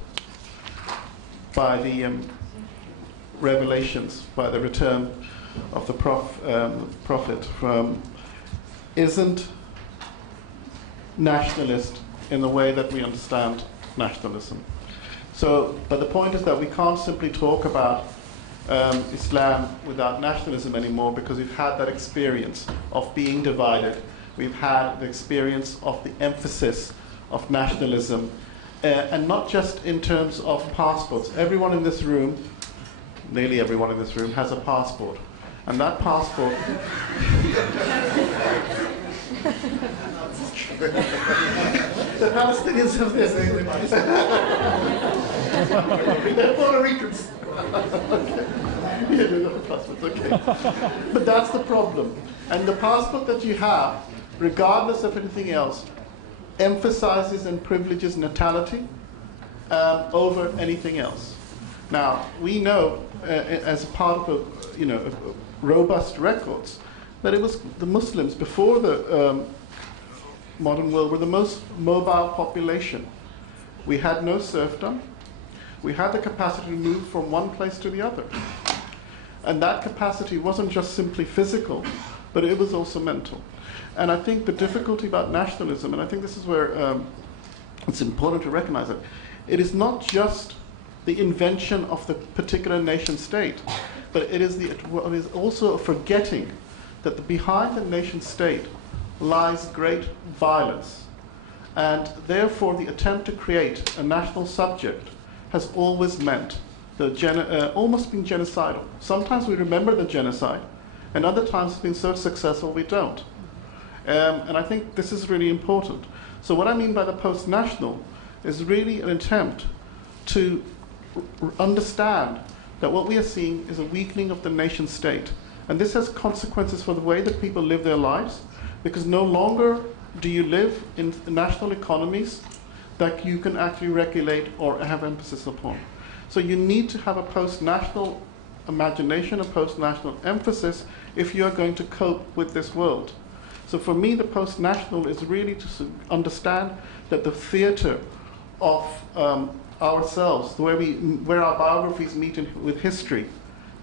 by the revelations, by the return of the prophet, isn't nationalist in the way that we understand nationalism. So, but the point is that we can't simply talk about Islam without nationalism anymore, because we've had that experience of being divided. We've had the experience of the emphasis of nationalism, and not just in terms of passports. Everyone in this room, nearly everyone in this room, has a passport. And that passport... The Palestinians have this. They're Puerto Ricans. Yeah, they've got a passport, okay. But that's the problem. And the passport that you have, regardless of anything else, emphasizes and privileges natality over anything else. Now, we know, as part of robust records, that it was the Muslims before the modern world were the most mobile population. We had no serfdom. We had the capacity to move from one place to the other. And that capacity wasn't just simply physical, but it was also mental. And I think the difficulty about nationalism, and I think this is where it's important to recognize it is not just the invention of the particular nation state, but it is also a forgetting that behind the nation state lies great violence. And therefore the attempt to create a national subject has always meant almost been genocidal. Sometimes we remember the genocide, and other times it's been so successful we don't. And I think this is really important. So what I mean by the post-national is really an attempt to understand that what we are seeing is a weakening of the nation state. And this has consequences for the way that people live their lives, because no longer do you live in national economies that you can actually regulate or have emphasis upon. So you need to have a post-national imagination, a post-national emphasis, if you are going to cope with this world. So for me, the post-national is really to understand that the theater of ourselves, where our biographies meet with history,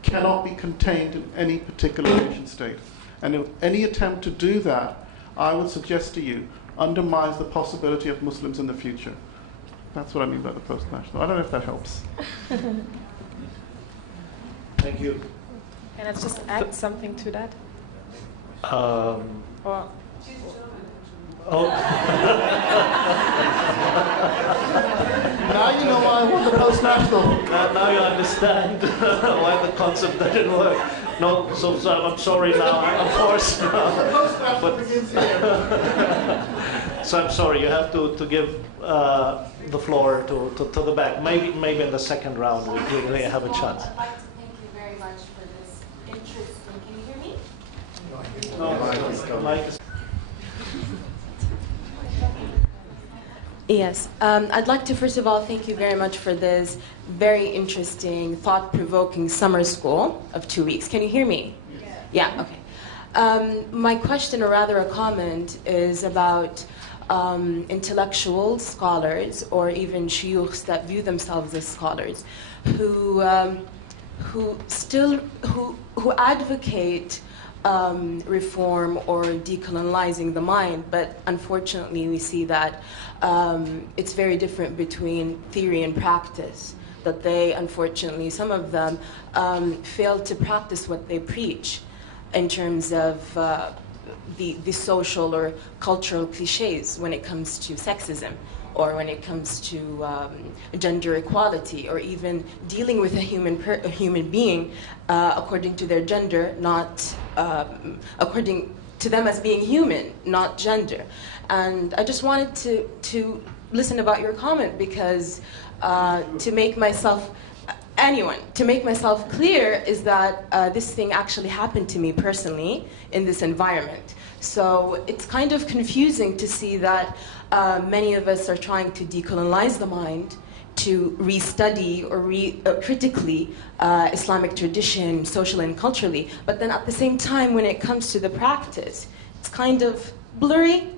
cannot be contained in any particular nation state. And if any attempt to do that, I would suggest to you, undermines the possibility of Muslims in the future. That's what I mean by the post-national. I don't know if that helps. Thank you. Can I just add something to that? Or Now you know why I want the post-national. Now you understand why the concept didn't work. No, so I'm sorry now. I'm forced now. The post-national begins here. So I'm sorry. You have to give the floor to the back. Maybe in the second round we really have a chance. I'd like to thank you very much for this interesting. Can you hear me? Yes. I'd like to first of all thank you very much for this very interesting, thought-provoking summer school of 2 weeks. Can you hear me? Yeah, okay. My question, or rather a comment, is about intellectual scholars, or even shuyukhs that view themselves as scholars, who advocate reform or decolonializing the mind, but unfortunately we see that it's very different between theory and practice, that they, unfortunately, some of them fail to practice what they preach in terms of the social or cultural cliches when it comes to sexism, or when it comes to gender equality, or even dealing with a human being according to their gender, not according to them as being human, not gender. And I just wanted to listen about your comment, because to make myself anyone. To make myself clear is that this thing actually happened to me personally in this environment. So it's kind of confusing to see that many of us are trying to decolonize the mind, to restudy or critically Islamic tradition, socially and culturally. But then at the same time, when it comes to the practice, it's kind of blurry.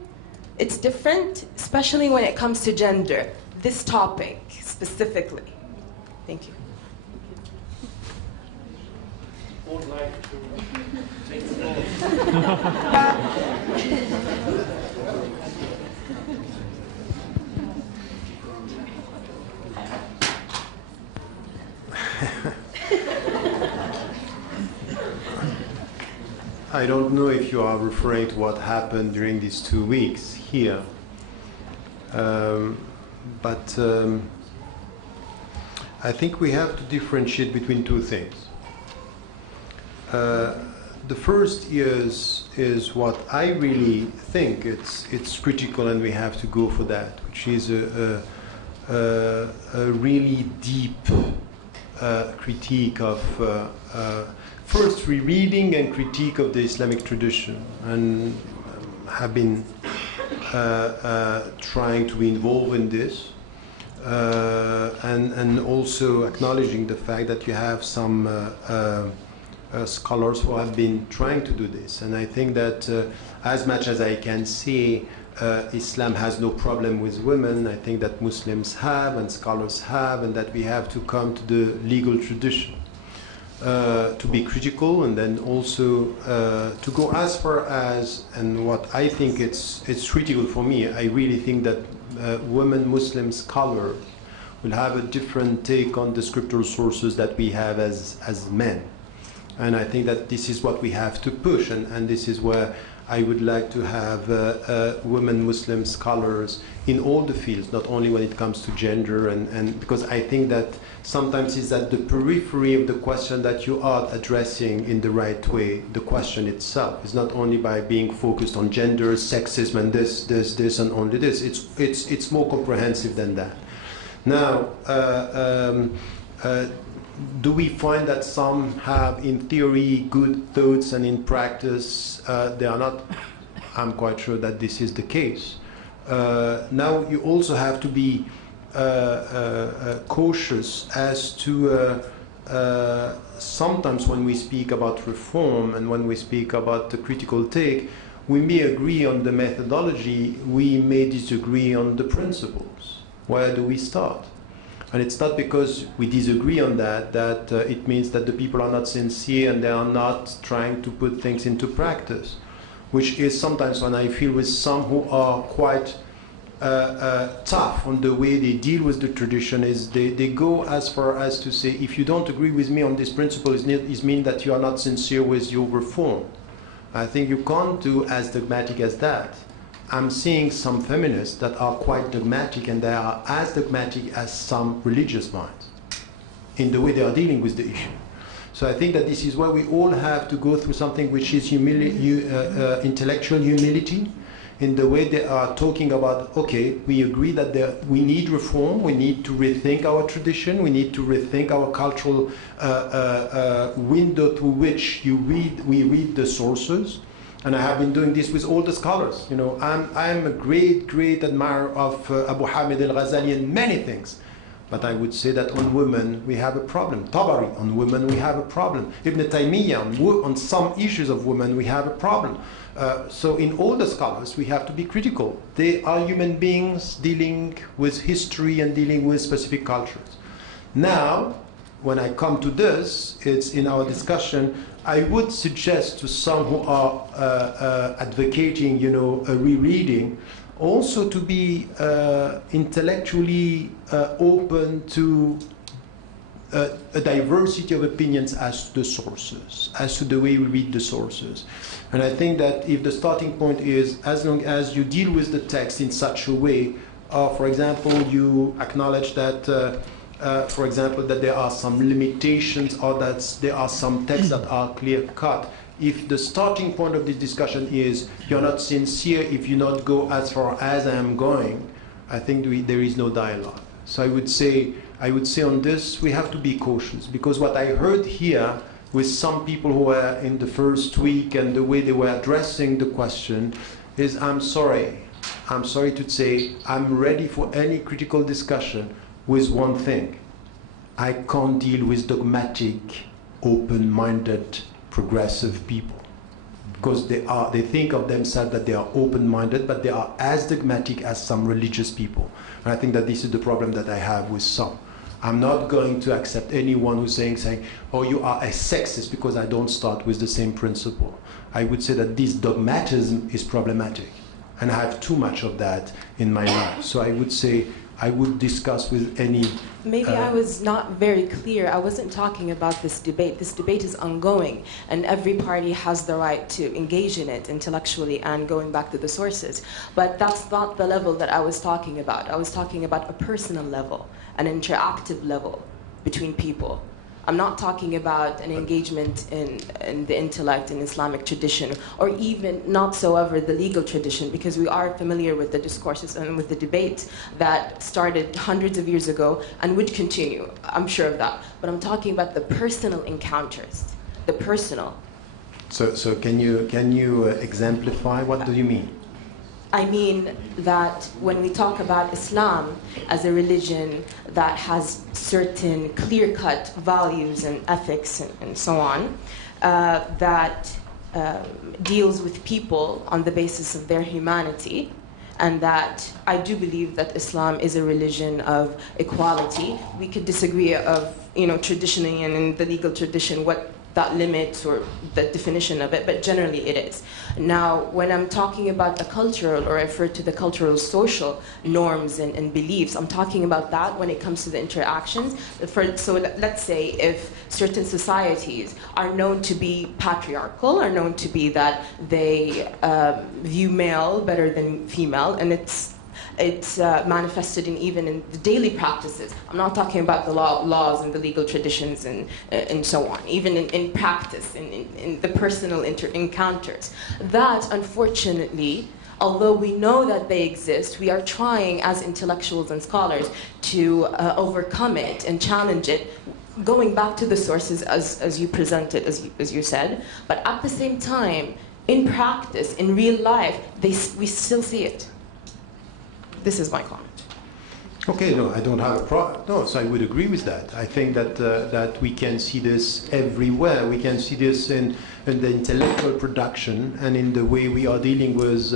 It's different, especially when it comes to gender, this topic specifically. Thank you. Would like to take the floor. I don't know if you are referring to what happened during these 2 weeks here, but I think we have to differentiate between two things. The first is what I really think it's critical, and we have to go for that, which is a really deep critique of first rereading and critique of the Islamic tradition, and have been trying to be involved in this, and also acknowledging the fact that you have some scholars who have been trying to do this. And I think that as much as I can say Islam has no problem with women, I think that Muslims have and scholars have, and that we have to come to the legal tradition to be critical, and then also to go as far as, and what I think it's critical for me, I really think that women Muslim scholars will have a different take on the scriptural sources that we have as men. And I think that this is what we have to push, and this is where I would like to have women Muslim scholars in all the fields, not only when it comes to gender, and because I think that sometimes it's at the periphery of the question that you are addressing in the right way. The question itself is not only by being focused on gender, sexism, and this, and only this. It's more comprehensive than that. Now, do we find that some have, in theory, good thoughts, and in practice they are not? I'm quite sure that this is the case. Now, you also have to be cautious as to sometimes when we speak about reform and when we speak about the critical take, we may agree on the methodology, we may disagree on the principles. Where do we start? And it's not because we disagree on that it means that the people are not sincere and they are not trying to put things into practice, which is sometimes when I feel with some who are quite tough on the way they deal with the tradition, is they go as far as to say, if you don't agree with me on this principle, it means that you are not sincere with your reform. I think you can't do as dogmatic as that. I'm seeing some feminists that are quite dogmatic, and they are as dogmatic as some religious minds in the way they are dealing with the issue. So I think that this is why we all have to go through something which is intellectual humility, in the way they are talking about, okay, we agree that we need reform, we need to rethink our tradition, we need to rethink our cultural window through which we read the sources. And I have been doing this with all the scholars. You know, I'm a great admirer of Abu Hamid al-Ghazali in many things. But I would say that on women we have a problem. Tabari, on women we have a problem. Ibn Taymiyyah, on some issues of women we have a problem. So in all the scholars we have to be critical. They are human beings dealing with history and dealing with specific cultures. Now, when I come to this, it's in our discussion, I would suggest to some who are advocating, you know, a rereading, also to be intellectually open to a diversity of opinions as to the sources, as to the way we read the sources. And I think that if the starting point is, as long as you deal with the text in such a way, for example, you acknowledge that for example, that there are some limitations, or that there are some texts that are clear-cut. If the starting point of this discussion is you're not sincere if you not go as far as I am going, I think there is no dialogue. So I would say I would say on this we have to be cautious, because what I heard here with some people who were in the first week and the way they were addressing the question is, I'm sorry to say, I'm ready for any critical discussion with one thing. I can't deal with dogmatic, open-minded, progressive people, because they think of themselves that they are open-minded, but they are as dogmatic as some religious people. And I think that this is the problem that I have with some. I'm not going to accept anyone who's saying, oh, you are a sexist because I don't start with the same principle. I would say that this dogmatism is problematic, and I have too much of that in my life. So I would say I would discuss with any... Maybe I was not very clear. I wasn't talking about this debate. This debate is ongoing, and every party has the right to engage in it intellectually and going back to the sources. But that's not the level that I was talking about. I was talking about a personal level, an interactive level between people. I'm not talking about an engagement in the intellect in Islamic tradition, or even not so ever the legal tradition, because we are familiar with the discourses and with the debates that started hundreds of years ago and would continue. I'm sure of that. But I'm talking about the personal encounters, the personal. So can you exemplify? What do you mean? I mean that when we talk about Islam as a religion that has certain clear-cut values and ethics and so on, that deals with people on the basis of their humanity, and that I do believe that Islam is a religion of equality. We could disagree of, traditionally and in the legal tradition what that limits or the definition of it, but generally it is. Now, when I'm talking about the cultural, or refer to the cultural social norms and beliefs, I'm talking about that when it comes to the interactions. So let's say if certain societies are known to be patriarchal, are known to be that they view male better than female, and it's manifested even in the daily practices. I'm not talking about the laws and the legal traditions and so on. Even in practice, in the personal encounters. That, unfortunately, although we know that they exist, we are trying as intellectuals and scholars to overcome it and challenge it, going back to the sources as you presented, as you said. But at the same time, in practice, in real life, we still see it. This is my comment. Okay, no, I don't have a problem. No, so I would agree with that. I think that we can see this everywhere. We can see this in the intellectual production and in the way we are dealing with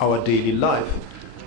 our daily life.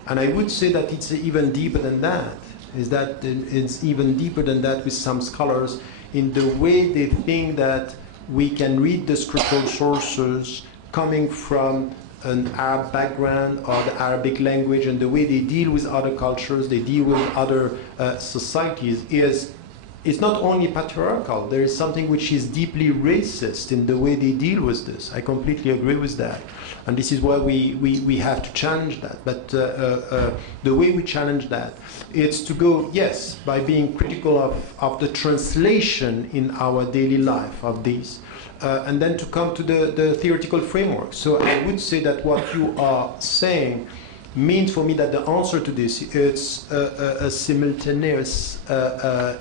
And I would say that it's even deeper than that. It's even deeper than that with some scholars in the way they think that we can read the scriptural sources coming from an Arab background or the Arabic language, and the way they deal with other cultures, they deal with other societies, it's not only patriarchal. There is something which is deeply racist in the way they deal with this. I completely agree with that. And this is why we have to challenge that. But the way we challenge that, it's to go, yes, by being critical of the translation in our daily life of these. And then to come to the theoretical framework. So I would say that what you are saying means for me that the answer to this is a simultaneous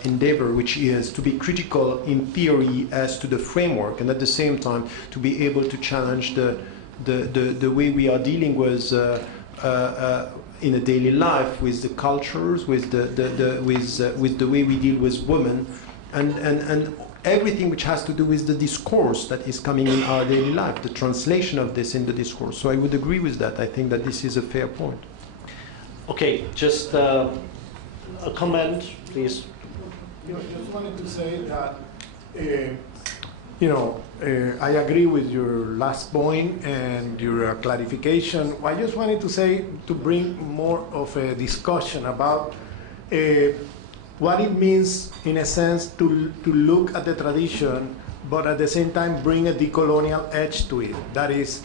endeavor, which is to be critical in theory as to the framework, and at the same time to be able to challenge the way we are dealing with in a daily life with the cultures, with the way we deal with women, and everything which has to do with the discourse that is coming in our daily life, the translation of this in the discourse. So I would agree with that. I think that this is a fair point. Okay, just a comment, please. Just wanted to say that, I agree with your last point and your clarification. I just wanted to say, to bring more of a discussion about what it means, in a sense, to look at the tradition, but at the same time bring a decolonial edge to it. That is,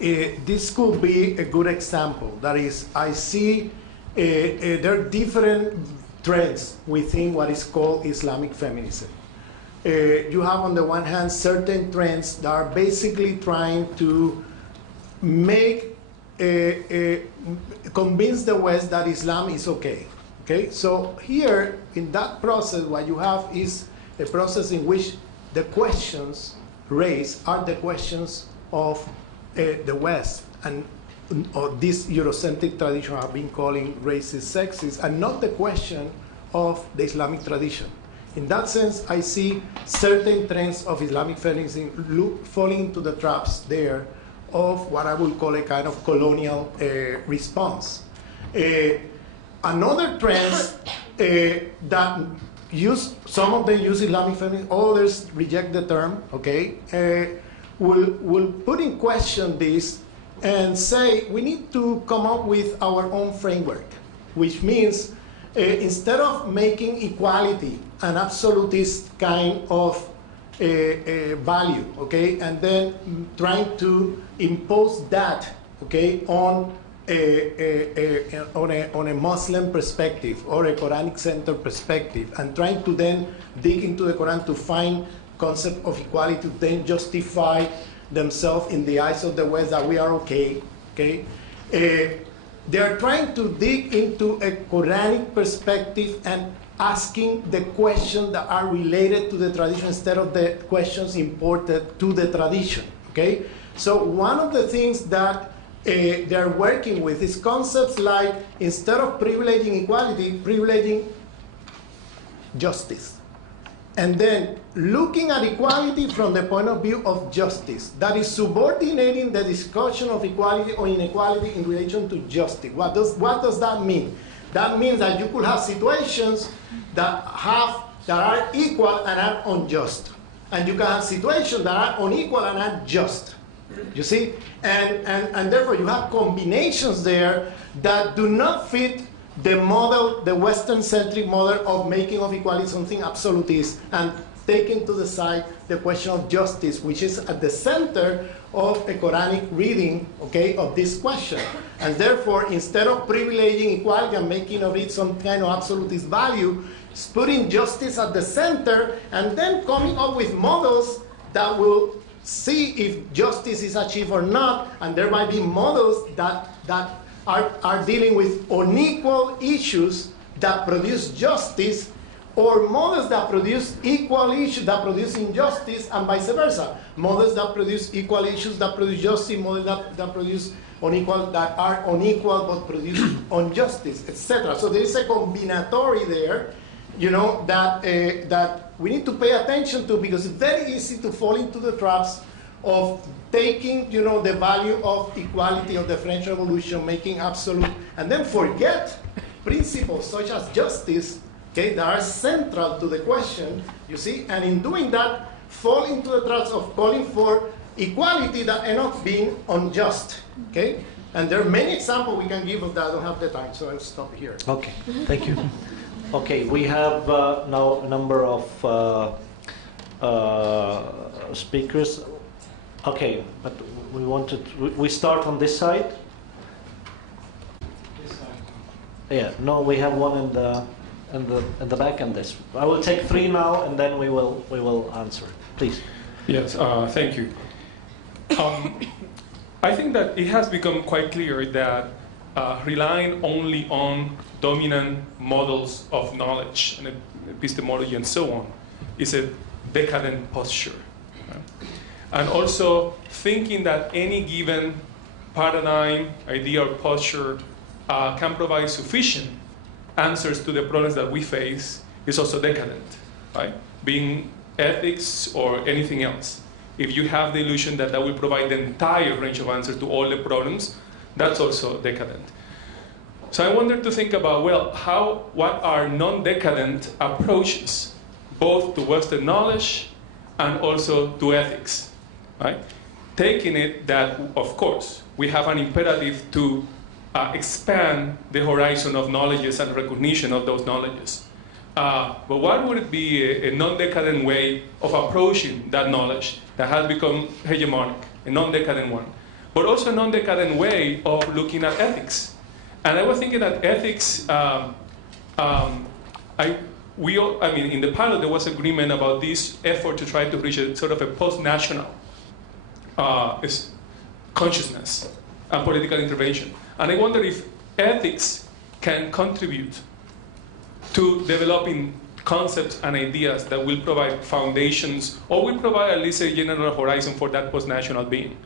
this could be a good example. That is, I see there are different trends within what is called Islamic feminism. You have, on the one hand, certain trends that are basically trying to make convince the West that Islam is okay. Okay, so here in that process, what you have is a process in which the questions raised are the questions of the West and or this Eurocentric tradition have been calling racist, sexist, and not the question of the Islamic tradition. In that sense, I see certain trends of Islamic feminism falling into the traps there of what I would call a kind of colonial response. Another trend that some of them use Islamic feminism, others reject the term, okay, will put in question this and say we need to come up with our own framework, which means instead of making equality an absolutist kind of value, okay, and then trying to impose that, okay, on a Muslim perspective or a Quranic-centered perspective, and trying to then dig into the Quran to find concept of equality to then justify themselves in the eyes of the West that we are okay, okay? They are trying to dig into a Quranic perspective and asking the questions that are related to the tradition instead of the questions imported to the tradition, okay? So one of the things that they're working with is concepts like, instead of privileging equality, privileging justice. And then looking at equality from the point of view of justice, that is subordinating the discussion of equality or inequality in relation to justice. What does that mean? That means that you could have situations that are equal and are unjust. And you can have situations that are unequal and are just. You see? And therefore you have combinations there that do not fit the model, the Western-centric model of making of equality something absolutist and taking to the side the question of justice, which is at the center of a Quranic reading, okay, of this question. And therefore, instead of privileging equality and making of it some kind of absolutist value, it's putting justice at the center and then coming up with models that will see if justice is achieved or not, and there might be models that are dealing with unequal issues that produce justice, or models that produce equal issues that produce injustice, and vice versa. Models that produce equal issues that produce justice, models that produce unequal, that are unequal but produce injustice, etc. So there is a combinatory there, you know, that we need to pay attention to, because it's very easy to fall into the traps of taking, you know, the value of equality of the French Revolution, making absolute, and then forget principles such as justice, okay, that are central to the question, you see, and in doing that, fall into the traps of calling for equality that end up being unjust, okay? And there are many examples we can give of that. I don't have the time, so I'll stop here. Okay, thank you. Okay, we have now a number of speakers. Okay, but we start on this side. Yeah, no, we have one in the back and this. I will take three now, and then we will answer. Please. Yes, thank you. I think that it has become quite clear that relying only on dominant models of knowledge and epistemology and so on is a decadent posture. And also thinking that any given paradigm, idea, or posture can provide sufficient answers to the problems that we face is also decadent, right? Being ethics or anything else. If you have the illusion that that will provide the entire range of answers to all the problems, that's also decadent. So I wanted to think about, well, what are non-decadent approaches, both to Western knowledge and also to ethics, right? Taking it that, of course, we have an imperative to expand the horizon of knowledges and recognition of those knowledges. But what would be a non-decadent way of approaching that knowledge that has become hegemonic, a non-decadent one, but also a non-decadent way of looking at ethics? And I was thinking that ethics, in the panel there was agreement about this effort to try to reach a sort of a post-national consciousness. and political intervention. And I wonder if ethics can contribute to developing concepts and ideas that will provide foundations or will provide at least a general horizon for that post-national being.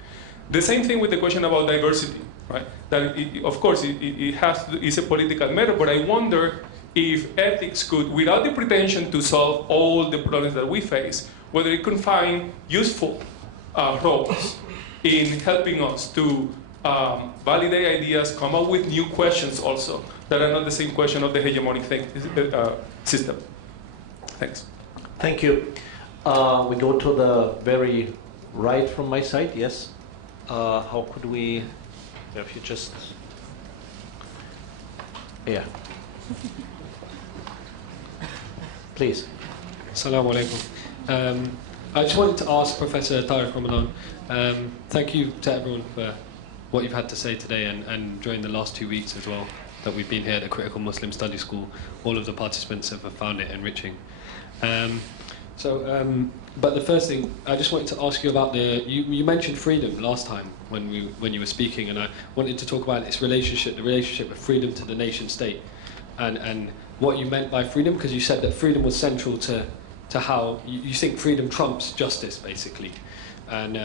The same thing with the question about diversity, right? That of course it's a political matter, but I wonder if ethics could, without the pretension to solve all the problems that we face, whether it could find useful roles in helping us to validate ideas, come up with new questions also that are not the same question of the hegemonic system. Thanks. Thank you. We go to the very right from my side. Yes. How could we? If you just, yeah. Please. Assalamu alaikum. I just wanted to ask Professor Tariq Ramadan, thank you to everyone for what you've had to say today and during the last 2 weeks as well that we've been here at the Critical Muslim Study School. All of the participants have found it enriching. But the first thing, I just wanted to ask you about you mentioned freedom last time when you were speaking, and I wanted to talk about its relationship, the relationship of freedom to the nation state, and what you meant by freedom, because you said that freedom was central to how you think freedom trumps justice, basically. And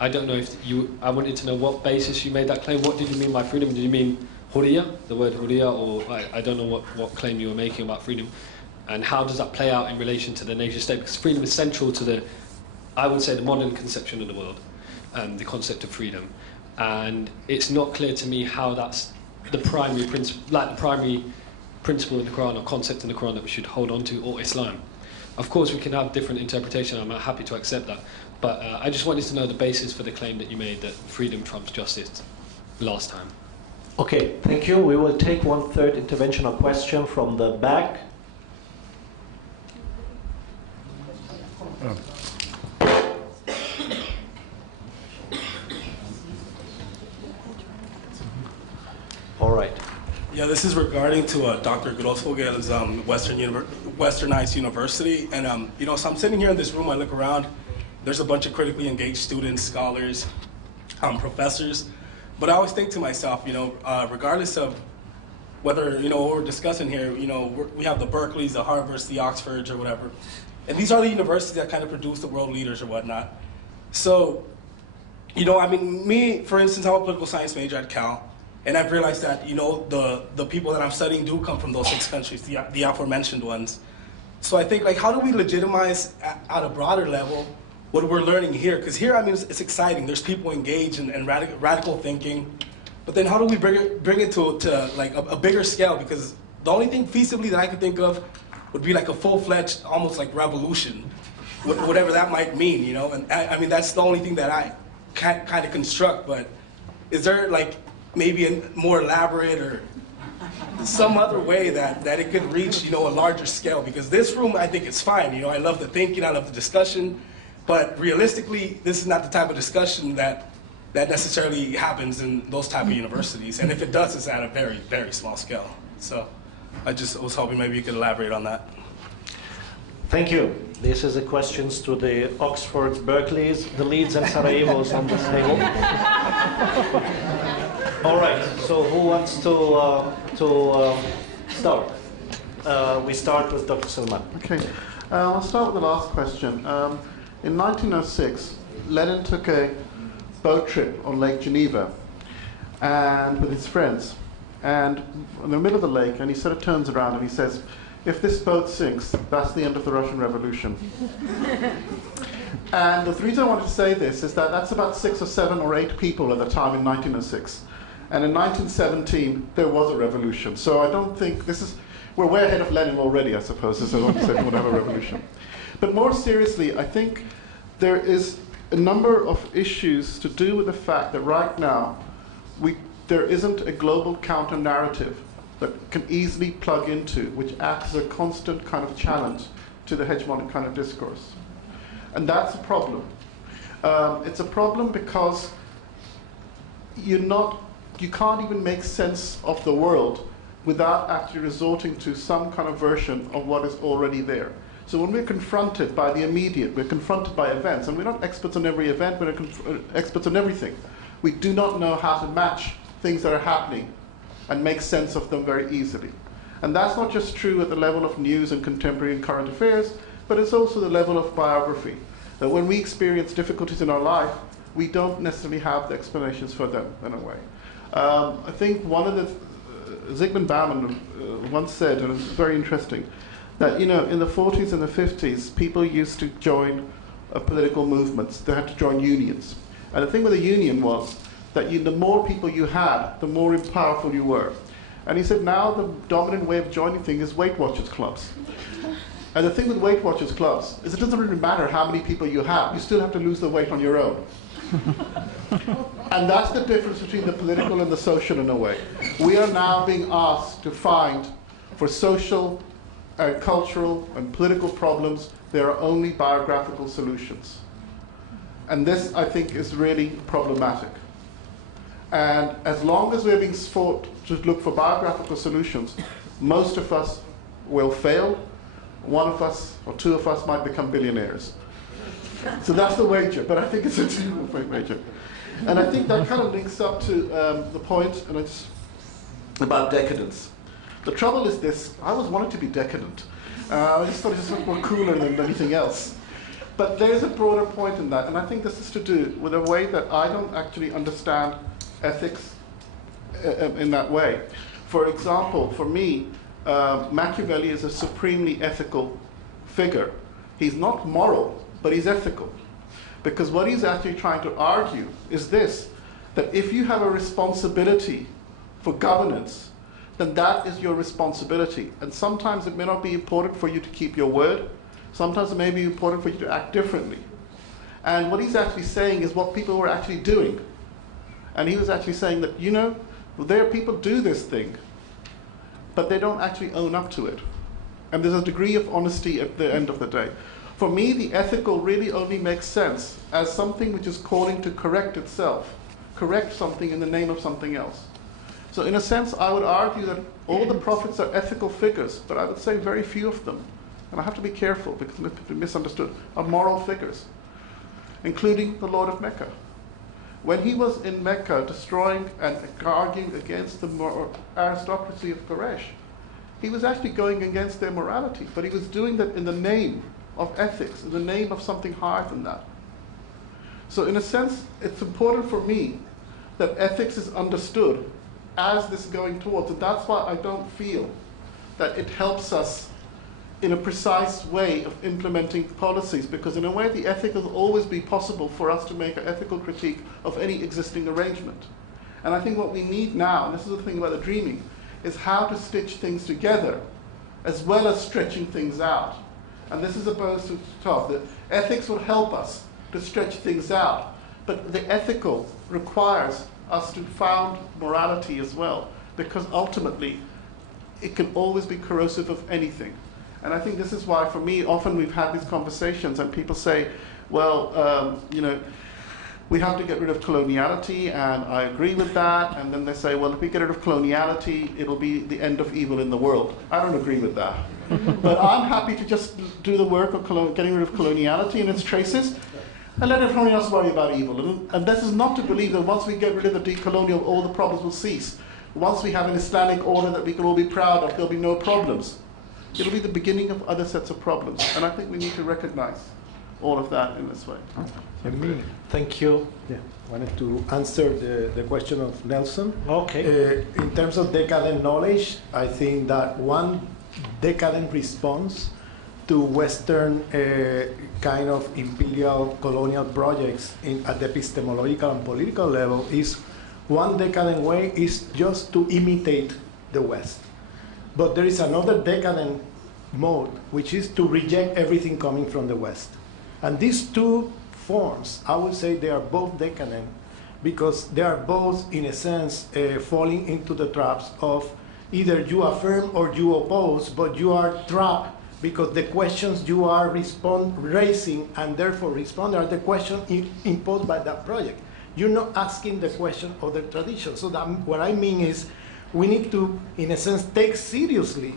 I don't know if I wanted to know what basis you made that claim. What did you mean by freedom? Did you mean hurriya, the word hurriya, or I don't know what claim you were making about freedom? And how does that play out in relation to the nation state? Because freedom is central to I would say, the modern conception of the world, the concept of freedom. And it's not clear to me how that's the primary principle, like the primary principle in the Quran or concept in the Quran that we should hold on to, or Islam. Of course, we can have different interpretation. I'm happy to accept that. But I just wanted to know the basis for the claim that you made that freedom trumps justice last time. Okay, thank you. We will take one third intervention or question from the back. All right. Yeah, this is regarding to Dr. Grosfogel's Westernized University. And, so I'm sitting here in this room, I look around, there's a bunch of critically engaged students, scholars, professors. But I always think to myself, regardless of whether, what we're discussing here, we have the Berkeleys, the Harvards, the Oxfords, or whatever. And these are the universities that kind of produce the world leaders or whatnot. So, me, for instance, I'm a political science major at Cal. And I've realized that, the people that I'm studying do come from those 6 countries, the aforementioned ones. So I think, how do we legitimize at a broader level what we're learning here? Because here, it's exciting. There's people engaged in radical thinking. But then how do we bring it to a bigger scale? Because the only thing feasibly that I could think of would be like a full-fledged, almost like revolution, whatever that might mean, And that's the only thing that I can't kind of construct. But is there maybe a more elaborate or some other way that it could reach, a larger scale? Because this room, I think it's fine. I love the thinking, I love the discussion, but realistically, this is not the type of discussion that necessarily happens in those type of universities. And if it does, it's at a very, very small scale. So I just was hoping maybe you could elaborate on that. Thank you. This is a question to the Oxfords, Berkeleys, the Leeds and Sarajevos on this table. All right, so who wants to start? We start with Dr. Salman. Okay, I'll start with the last question. In 1906, Lenin took a boat trip on Lake Geneva and with his friends. And in the middle of the lake, and he sort of turns around and he says, "If this boat sinks, that's the end of the Russian Revolution." And the reason I wanted to say this is that that's about 6 or 7 or 8 people at the time in 1906. And in 1917, there was a revolution. So I don't think we're way ahead of Lenin already, I suppose, as I want to say, we would have a revolution. But more seriously, I think there is a number of issues to do with the fact that right now, there isn't a global counter-narrative that can easily plug into, which acts as a constant kind of challenge to the hegemonic kind of discourse. And that's a problem. It's a problem because you can't even make sense of the world without actually resorting to some kind of version of what is already there. So when we're confronted by the immediate, we're confronted by events, and we're not experts on every event, we're experts on everything. we do not know how to match things that are happening and make sense of them very easily. And that's not just true at the level of news and contemporary and current affairs, but it's also the level of biography. That when we experience difficulties in our life, we don't necessarily have the explanations for them in a way. I think one of the, Zygmunt Bauman once said, and it's very interesting, that in the 40s and the 50s, people used to join political movements. They had to join unions. And the thing with a union was that the more people you had, the more powerful you were. And he said now the dominant way of joining things is Weight Watchers clubs. And the thing with Weight Watchers clubs is it doesn't really matter how many people you have, you still have to lose the weight on your own. And that's the difference between the political and the social in a way. We are now being asked to find, for social and cultural and political problems, there are only biographical solutions. And this, I think, is really problematic. And as long as we're being taught to look for biographical solutions, most of us will fail. One of us or two of us might become billionaires. So that's the wager, but I think it's a two wager. And I think that kind of links up to the point about decadence. The trouble is this: I always wanted to be decadent. I just thought it was more cooler than anything else. But there's a broader point in that, and I think this is to do with a way that I don't actually understand ethics in that way. For example, for me, Machiavelli is a supremely ethical figure. He's not moral, but he's ethical. Because what he's actually trying to argue is this, that if you have a responsibility for governance, then that is your responsibility. And sometimes it may not be important for you to keep your word. Sometimes it may be important for you to act differently. And what he's actually saying is what people were actually doing. And he was actually saying that, there are people do this thing, but they don't actually own up to it. And there's a degree of honesty at the end of the day. For me, the ethical really only makes sense as something which is calling to correct itself, correct something in the name of something else. So in a sense, I would argue that all the prophets are ethical figures, but I would say very few of them, and I have to be careful because they might be misunderstood, are moral figures, including the Lord of Mecca. When he was in Mecca destroying and arguing against the aristocracy of Quraysh, he was actually going against their morality, but he was doing that in the name of ethics, in the name of something higher than that. So in a sense, it's important for me that ethics is understood as this going towards, and that's why I don't feel that it helps us in a precise way of implementing policies, because in a way the ethic will always be possible for us to make an ethical critique of any existing arrangement. And I think what we need now, and this is the thing about the dreaming, is how to stitch things together as well as stretching things out. And this is opposed to talk. The ethics will help us to stretch things out, but the ethical requires us to found morality as well, because ultimately it can always be corrosive of anything. And I think this is why, for me, often we've had these conversations and people say, well, we have to get rid of coloniality, and I agree with that. And then they say, well, if we get rid of coloniality, it'll be the end of evil in the world. I don't agree with that. But I'm happy to just do the work of getting rid of coloniality and its traces, and let everyone else worry about evil. And this is not to believe that once we get rid of the decolonial, all the problems will cease. Once we have an Islamic order that we can all be proud of, there'll be no problems. It'll be the beginning of other sets of problems. And I think we need to recognize all of that in this way. Thank you. Yeah, I wanted to answer the question of Nelson. Okay. In terms of decadent knowledge, I think that one decadent response to Western kind of imperial colonial projects at the epistemological and political level is one decadent way is just to imitate the West. But there is another decadent mode, which is to reject everything coming from the West. And these two forms, I would say they are both decadent because they are both, in a sense, falling into the traps of either you affirm or you oppose, but you are trapped because the questions you are raising and therefore responding are the questions imposed by that project. You're not asking the question of the tradition. So that, what I mean is we need to, in a sense, take seriously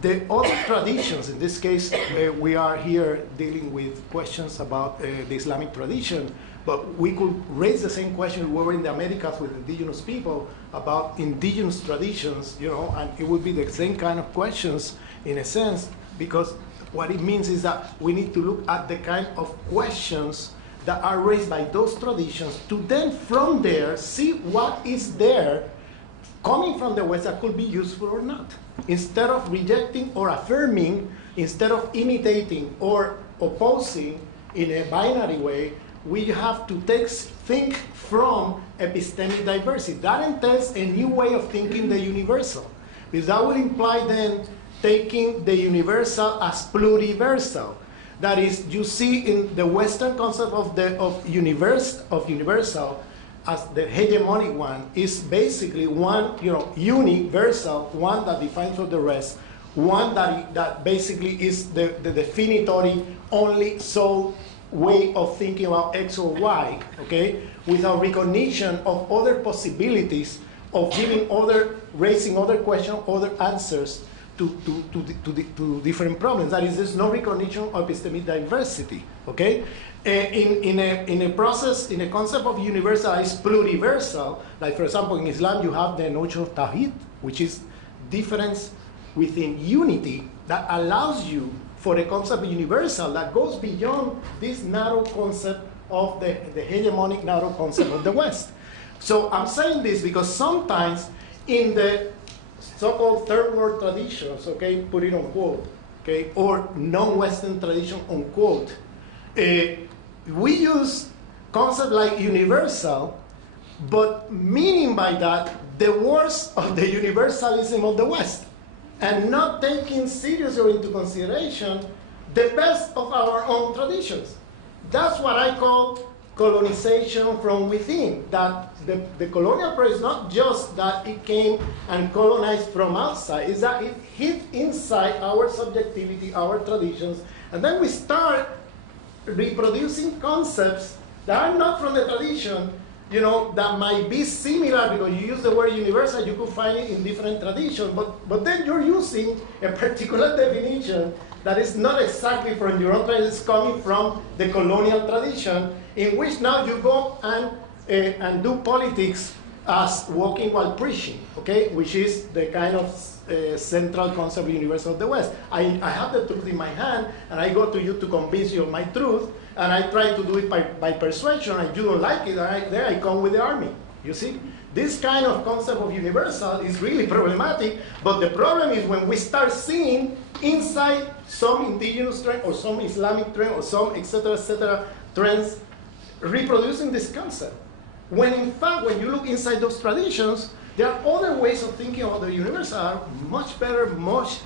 the other traditions. In this case, we are here dealing with questions about the Islamic tradition, But we could raise the same question we were in the Americas with indigenous people about indigenous traditions, you know, and it would be the same kind of questions in a sense, because what it means is that we need to look at the kind of questions that are raised by those traditions to then from there see what is there coming from the West that could be useful or not. Instead of rejecting or affirming, instead of imitating or opposing in a binary way, we have to think from epistemic diversity. That entails a new way of thinking the universal, because that would imply then taking the universal as pluriversal. That is, you see in the Western concept of universal as the hegemonic one is basically one, you know, universal, one that defines for the rest, one that basically is the definitory only sole way of thinking about X or Y, okay, without recognition of other possibilities of raising other questions, other answers to different problems. That is, there's no recognition of epistemic diversity, okay? In a process, in a concept of universal is pluriversal, like for example in Islam you have the notion of tawhid, which is difference within unity that allows you for a concept of universal that goes beyond this narrow concept of the hegemonic narrow concept of the West. So I'm saying this because sometimes in the so-called third world traditions, okay, put it on quote, okay, or non-Western tradition on quote, we use concepts like universal, but meaning by that the worst of the universalism of the West, and not taking seriously or into consideration the best of our own traditions. That's what I call colonization from within, that the colonial process is not just that it came and colonized from outside, it's that it hit inside our subjectivity, our traditions, and then we start reproducing concepts that are not from the tradition, you know, that might be similar because you use the word universal, you could find it in different traditions, but then you're using a particular definition that is not exactly from your own tradition, it's coming from the colonial tradition, in which now you go and do politics as walking while preaching, okay, which is the kind of central concept of universal of the West. I have the truth in my hand, and I go to you to convince you of my truth, and I try to do it by persuasion, and you don't like it, and there I come with the army. You see? This kind of concept of universal is really problematic, but the problem is when we start seeing inside some indigenous trend, or some Islamic trend, or some etc., trends reproducing this concept. When in fact, when you look inside those traditions, there are other ways of thinking about the universal are much better, much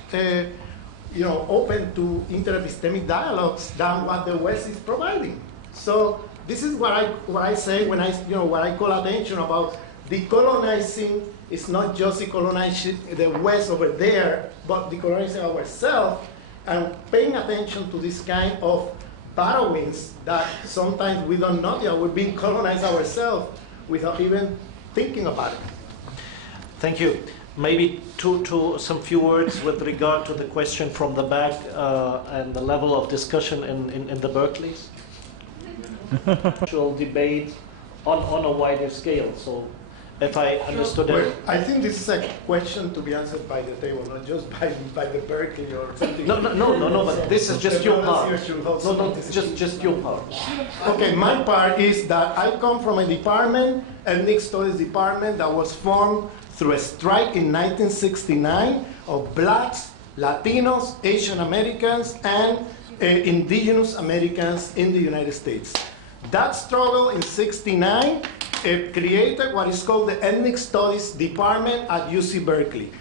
open to interepistemic dialogues than what the West is providing. So this is what I say when what I call attention about decolonizing. It's not just decolonizing the West over there, but decolonizing ourselves and paying attention to this kind of borrowings that sometimes we don't know that we're being colonized ourselves without even thinking about it. Thank you. Maybe some few words with regard to the question from the back and the level of discussion in the Berkeleys. Actual debate on a wider scale. So, if I understood it, well, I think this is a question to be answered by the table, not just by the Berkeley or something. No. But this is just your part. No, just your part. Okay, my part is that I come from a department, ethnic studies department, that was formed through a strike in 1969 of blacks, Latinos, Asian Americans, and indigenous Americans in the United States. That struggle in '69 created what is called the Ethnic Studies Department at UC Berkeley.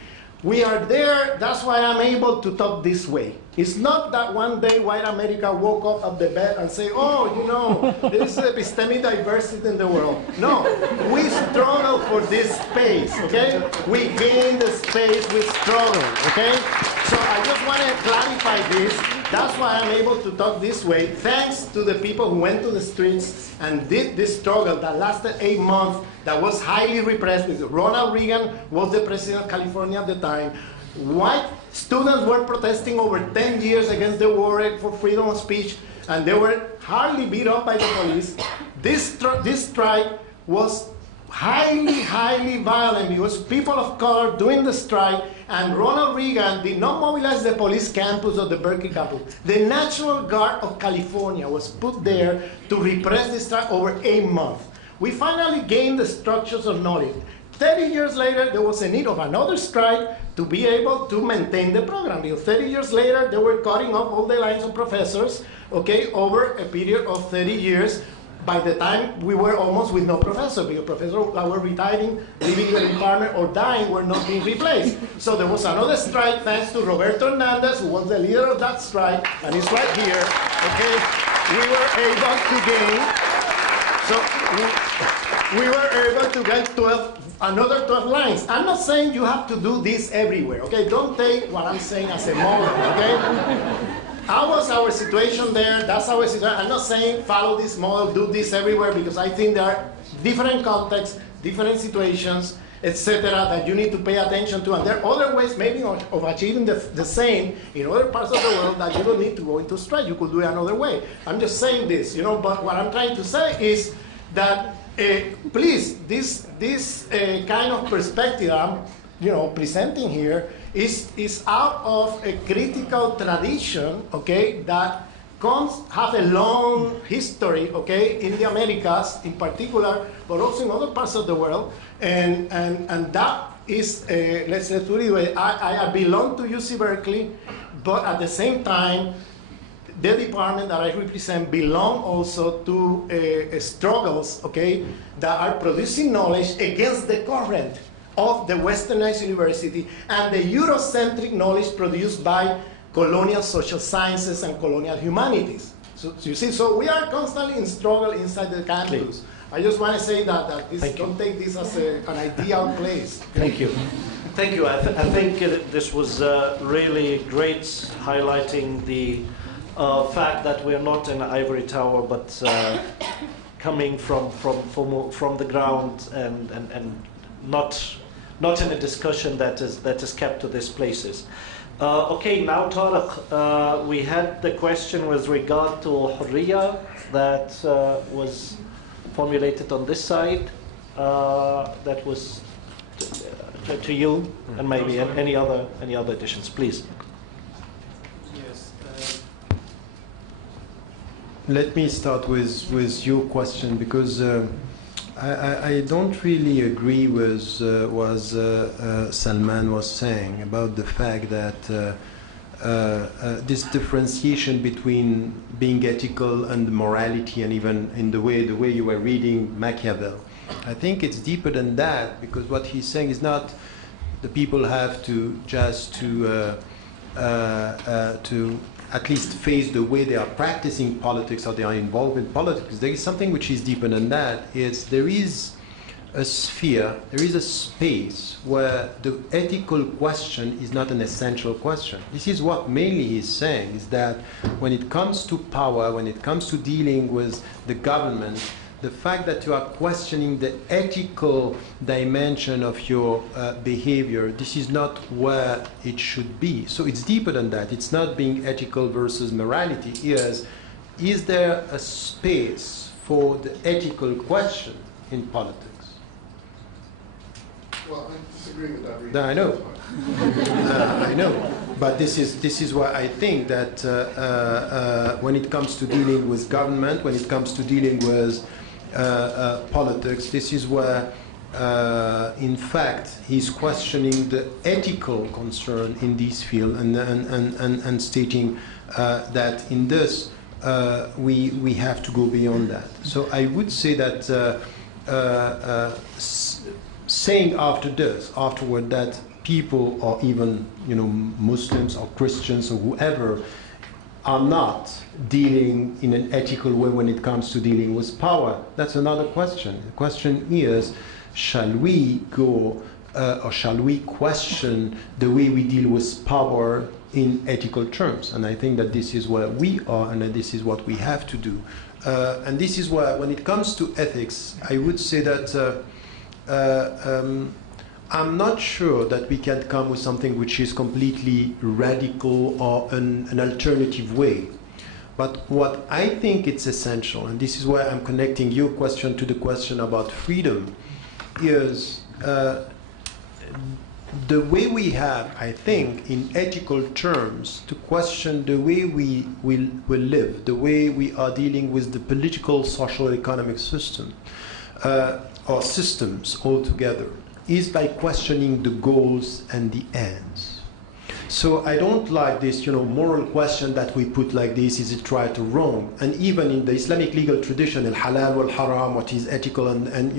We are there, that's why I'm able to talk this way. It's not that one day white America woke up at the bed and say, oh, there is epistemic diversity in the world. No, we struggle for this space, okay? We gain the space, we struggle, okay? So I just want to clarify this. That's why I'm able to talk this way, thanks to the people who went to the streets and did this struggle that lasted 8 months, that was highly repressed. Ronald Reagan was the president of California at the time. White students were protesting over 10 years against the war for freedom of speech, and they were hardly beat up by the police. This strike was highly violent because people of color doing the strike, and Ronald Reagan did not mobilize the police campus or the Berkeley campus. The National Guard of California was put there to repress the strike over 8 months. We finally gained the structures of knowledge. 30 years later, there was a need of another strike to be able to maintain the program. Because 30 years later, they were cutting off all the lines of professors, okay, over a period of 30 years. By the time we were almost with no professor, because professors that were retiring, leaving the department, or dying were not being replaced. So there was another strike thanks to Roberto Hernandez, who was the leader of that strike, and he's right here. Okay, we were able to gain. So we were able to get another 12 lines. I'm not saying you have to do this everywhere. Okay, don't take what I'm saying as a model. Okay. How was our situation there? That's our situation. I'm not saying follow this model, do this everywhere, because I think there are different contexts, different situations, etc., that you need to pay attention to. And there are other ways maybe of achieving the same in other parts of the world that you don't need to go into strike. You could do it another way. I'm just saying this, but what I'm trying to say is that, please, this kind of perspective I'm presenting here is out of a critical tradition, okay, that have a long history, okay, in the Americas in particular, but also in other parts of the world, and that is, let's say, I belong to UC Berkeley, but at the same time, the department that I represent belong also to struggles, okay, that are producing knowledge against the current of the Westernized university and the Eurocentric knowledge produced by colonial social sciences and colonial humanities. So you see, so we are constantly in struggle inside the campus. Please. I just want to say that don't take this as an ideal place. Thank you. Thank you. I think this was really great, highlighting the fact that we're not in an ivory tower, but coming from the ground and not in a discussion that is kept to these places. Okay, now Tariq, we had the question with regard to Hurriya that was formulated on this side. That was to you, and maybe any other additions, please. Yes. Let me start with your question, because I don't really agree with what Salman was saying about the fact that this differentiation between being ethical and morality, and even in the way you were reading Machiavelli. I think it's deeper than that, because what he's saying is not the people have to just to at least face the way they are practicing politics or they are involved in politics. There is something which is deeper than that. There is a sphere, there is a space where the ethical question is not an essential question. This is what mainly he's saying, is that when it comes to power, when it comes to dealing with the government, the fact that you are questioning the ethical dimension of your behavior, this is not where it should be. So it's deeper than that. It's not being ethical versus morality. Is there a space for the ethical question in politics? Well, I disagree with that. Really. I know. I know. But this is why I think that when it comes to dealing with government, when it comes to dealing with politics, this is where, in fact, he's questioning the ethical concern in this field and stating that in this we have to go beyond that. So I would say that saying afterward that people, or even Muslims or Christians or whoever, are not dealing in an ethical way when it comes to dealing with power, that's another question. The question is, shall we go or shall we question the way we deal with power in ethical terms? And I think that this is where we are, and that this is what we have to do. And this is where, when it comes to ethics, I would say that I'm not sure that we can come with something which is completely radical or an alternative way. But what I think it's essential, and this is why I'm connecting your question to the question about freedom, is the way we have, I think, in ethical terms, to question the way we live, the way we are dealing with the political, social, economic system, or systems altogether, is by questioning the goals and the ends. So I don't like this, moral question that we put like this: is it right or wrong? And even in the Islamic legal tradition, al-halal wal-haram, what is ethical, and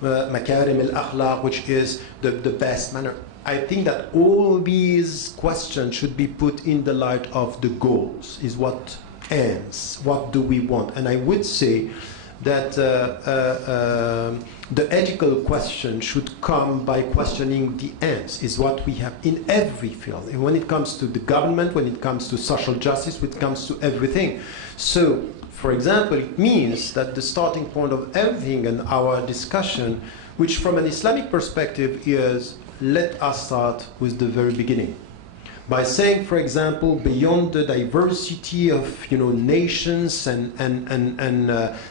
makarim al-akhlaq, which is the best manner. I think that all these questions should be put in the light of the goals. Is what ends? What do we want? And I would say that the ethical question should come by questioning the ends, is what we have in every field. And when it comes to the government, when it comes to social justice, when it comes to everything. So, for example, it means that the starting point of everything in our discussion, which from an Islamic perspective is, let us start with the very beginning. By saying, for example, beyond the diversity of nations and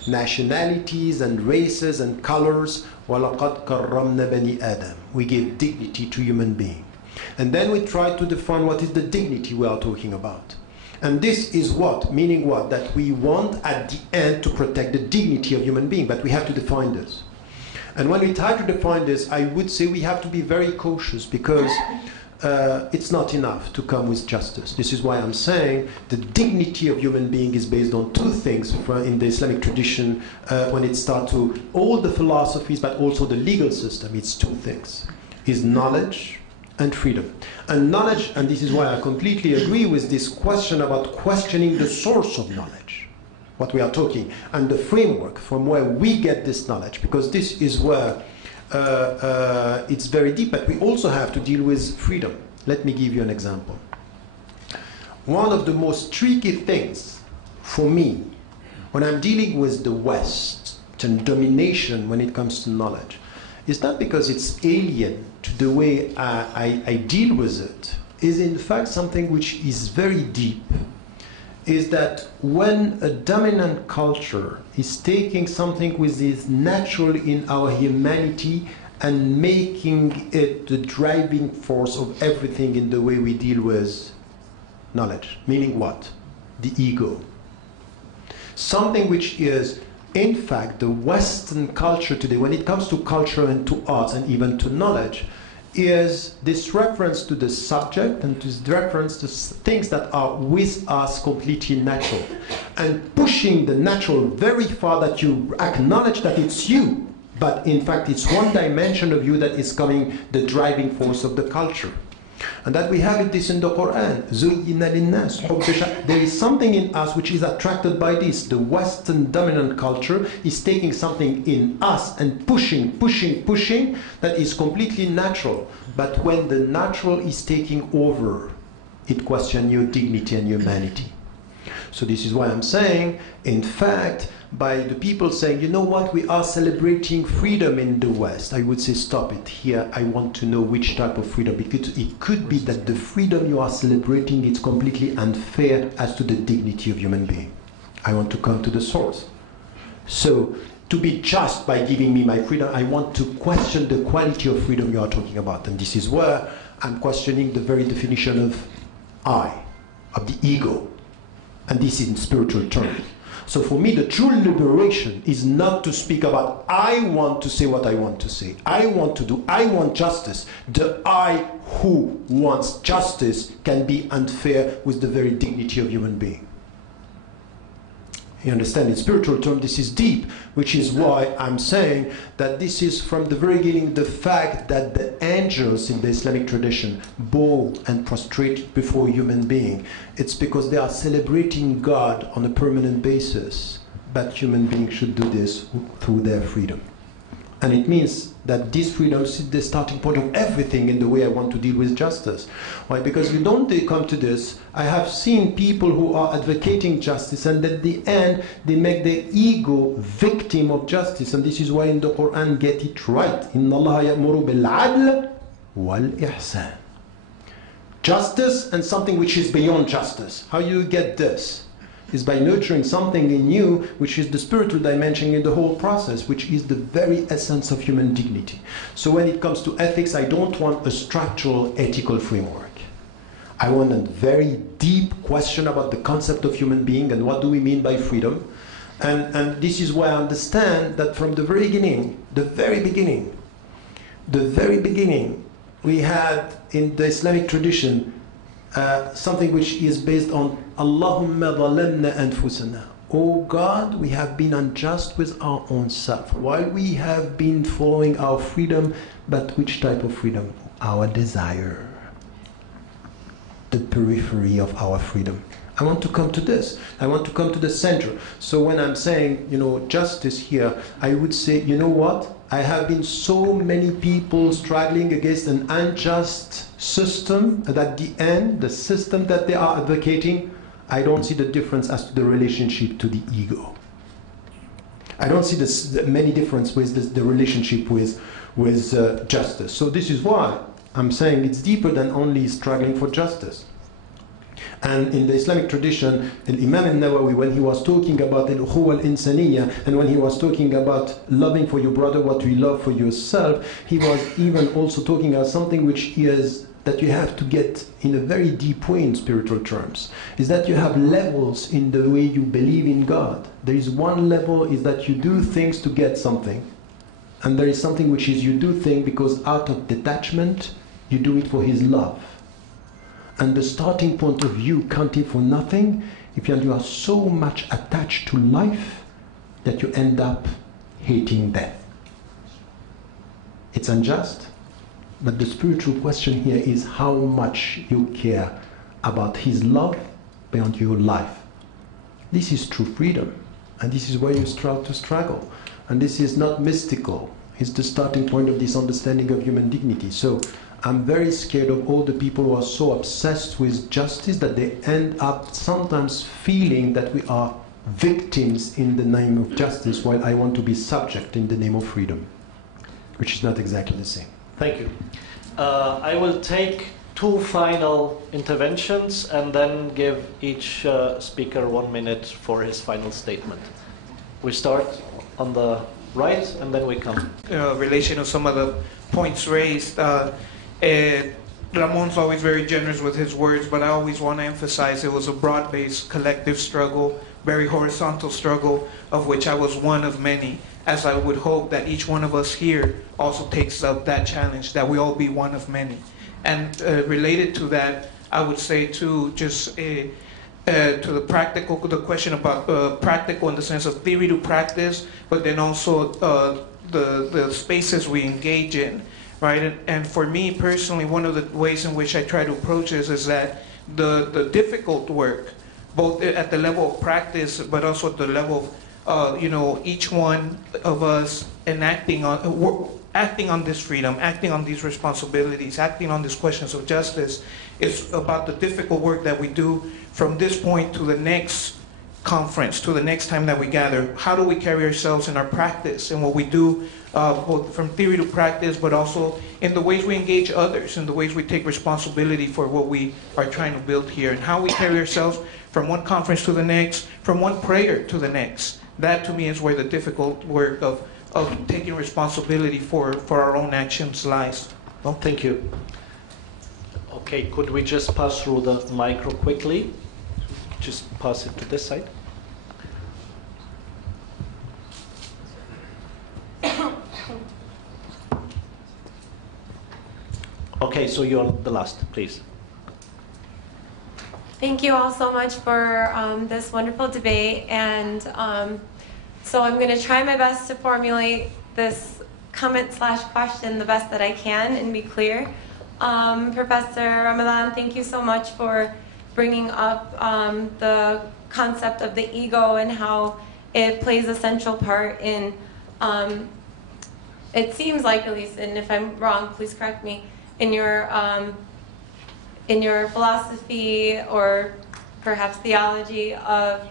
nationalities and races and colors, وَلَقَدْ كَرَّمْنَا بَنِي آدَمَ, we give dignity to human beings. And then we try to define what is the dignity we are talking about. And this is what, meaning what? That we want at the end to protect the dignity of human beings, but we have to define this. And when we try to define this, I would say we have to be very cautious, because it's not enough to come with justice. This is why I'm saying the dignity of human being is based on two things in the Islamic tradition. When it starts to all the philosophies, but also the legal system, it's two things: is knowledge and freedom. And knowledge, and this is why I completely agree with this question about questioning the source of knowledge, what we are talking, and the framework from where we get this knowledge, because this is where it's very deep. But we also have to deal with freedom. Let me give you an example. One of the most tricky things for me when I'm dealing with the West and domination when it comes to knowledge is not because it's alien to the way I deal with it, is in fact something which is very deep, is that when a dominant culture is taking something which is natural in our humanity and making it the driving force of everything in the way we deal with knowledge, meaning what? The ego. Something which is, in fact, the Western culture today, when it comes to culture and to arts and even to knowledge, is this reference to the subject and this reference to things that are with us completely natural, and pushing the natural very far, that you acknowledge that it's you, but in fact it's one dimension of you that is coming the driving force of the culture. And that we have this in the Quran. There is something in us which is attracted by this. The Western dominant culture is taking something in us and pushing that is completely natural. But when the natural is taking over, it questions your dignity and humanity. So this is why I'm saying, in fact, by the people saying, you know what, we are celebrating freedom in the West, I would say, stop it. Here, I want to know which type of freedom. It could be that the freedom you are celebrating is completely unfair as to the dignity of human being. I want to come to the source. So, to be just by giving me my freedom, I want to question the quality of freedom you are talking about. And this is where I'm questioning the very definition of I, of the ego. And this is in spiritual terms. So for me, the true liberation is not to speak about I want to say what I want to say. I want justice. The I who wants justice can be unfair with the very dignity of human being. You understand? In spiritual terms, this is deep, which is why I'm saying that this is from the very beginning the fact that the angels in the Islamic tradition bow and prostrate before human being. It's because they are celebrating God on a permanent basis, but human beings should do this through their freedom. And it means that this freedom is the starting point of everything in the way I want to deal with justice. Why? Because you don't come to this. I have seen people who are advocating justice, and at the end they make their ego victim of justice. And this is why in the Quran, get it right. إِنَّ اللَّهَ يَأْمُرُ بِالْعَدْلِ وَالْإِحْسَانِ. Justice and something which is beyond justice. How you get this? is by nurturing something in you, which is the spiritual dimension in the whole process, which is the very essence of human dignity. So when it comes to ethics, I don't want a structural ethical framework. I want a very deep question about the concept of human being and what do we mean by freedom. And this is why I understand that from the very beginning, we had in the Islamic tradition something which is based on Allahumma zalamna anfusana. Oh God, we have been unjust with our own self. While we have been following our freedom, but which type of freedom? Our desire. The periphery of our freedom. I want to come to this. I want to come to the center. So when I'm saying, justice here, I would say, you know what? I have been so many people struggling against an unjust system that at the end, the system that they are advocating, I don't see the difference as to the relationship to the ego. I don't see many difference with the relationship with justice. So this is why I'm saying it's deeper than only struggling for justice. And in the Islamic tradition, Imam al-Nawawi, when he was talking about al-ukhuwa al-insaniyya, and when he was talking about loving for your brother what you love for yourself, he was even also talking about something which is that you have to get in a very deep way in spiritual terms, is that you have levels in the way you believe in God. There is one level is that you do things to get something, and there is something which is you do things because out of detachment, you do it for His love. And the starting point of you counting for nothing, if you are so much attached to life that you end up hating death. It's unjust, but the spiritual question here is how much you care about His love beyond your life. This is true freedom, and this is where you start to struggle. And this is not mystical. It's the starting point of this understanding of human dignity. So I'm very scared of all the people who are so obsessed with justice that they end up sometimes feeling that we are victims in the name of justice, while I want to be subject in the name of freedom, which is not exactly the same. Thank you. I will take two final interventions and then give each speaker 1 minute for his final statement. We start on the right and then we come. In relation to some of the points raised, Ramon's always very generous with his words, but I always want to emphasize it was a broad-based collective struggle, very horizontal struggle, of which I was one of many, as I would hope that each one of us here also takes up that challenge, that we all be one of many. And related to that, I would say too, just to the question about practical in the sense of theory to practice, but then also the spaces we engage in. Right, and for me personally, one of the ways in which I try to approach this is that the difficult work, both at the level of practice, but also at the level of each one of us acting on this freedom, acting on these responsibilities, acting on these questions of justice, is about the difficult work that we do from this point to the next conference, to the next time that we gather. How do we carry ourselves in our practice and what we do, both from theory to practice, but also in the ways we engage others, in the ways we take responsibility for what we are trying to build here, and how we carry ourselves from one conference to the next, from one prayer to the next. That to me is where the difficult work of taking responsibility for our own actions lies. Well, thank you. Okay, could we just pass through the micro quickly? Just pass it to this side. Okay, so you're the last, please. Thank you all so much for this wonderful debate. And so I'm going to try my best to formulate this comment/question the best that I can and be clear. Professor Ramadan, thank you so much for bringing up the concept of the ego and how it plays a central part in, it seems like, at least, and if I'm wrong, please correct me, in your philosophy or perhaps theology of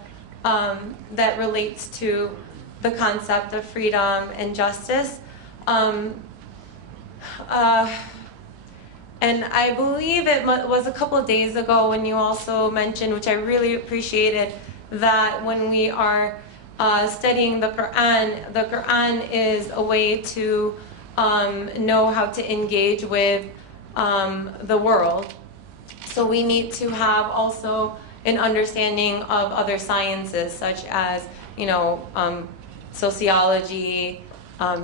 that relates to the concept of freedom and justice. And I believe it was a couple of days ago when you also mentioned, which I really appreciated, that when we are studying the Quran is a way to know how to engage with the world. So we need to have also an understanding of other sciences, such as, sociology,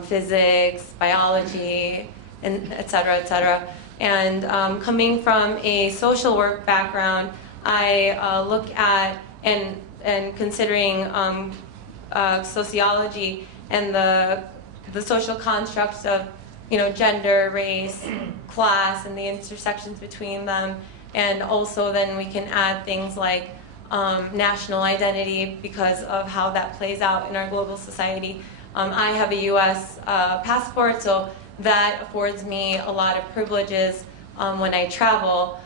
physics, biology, and et cetera, And coming from a social work background, I look at and considering sociology and the social constructs of gender, race, class, and the intersections between them. And also then we can add things like national identity because of how that plays out in our global society. I have a U.S. passport, so that affords me a lot of privileges when I travel.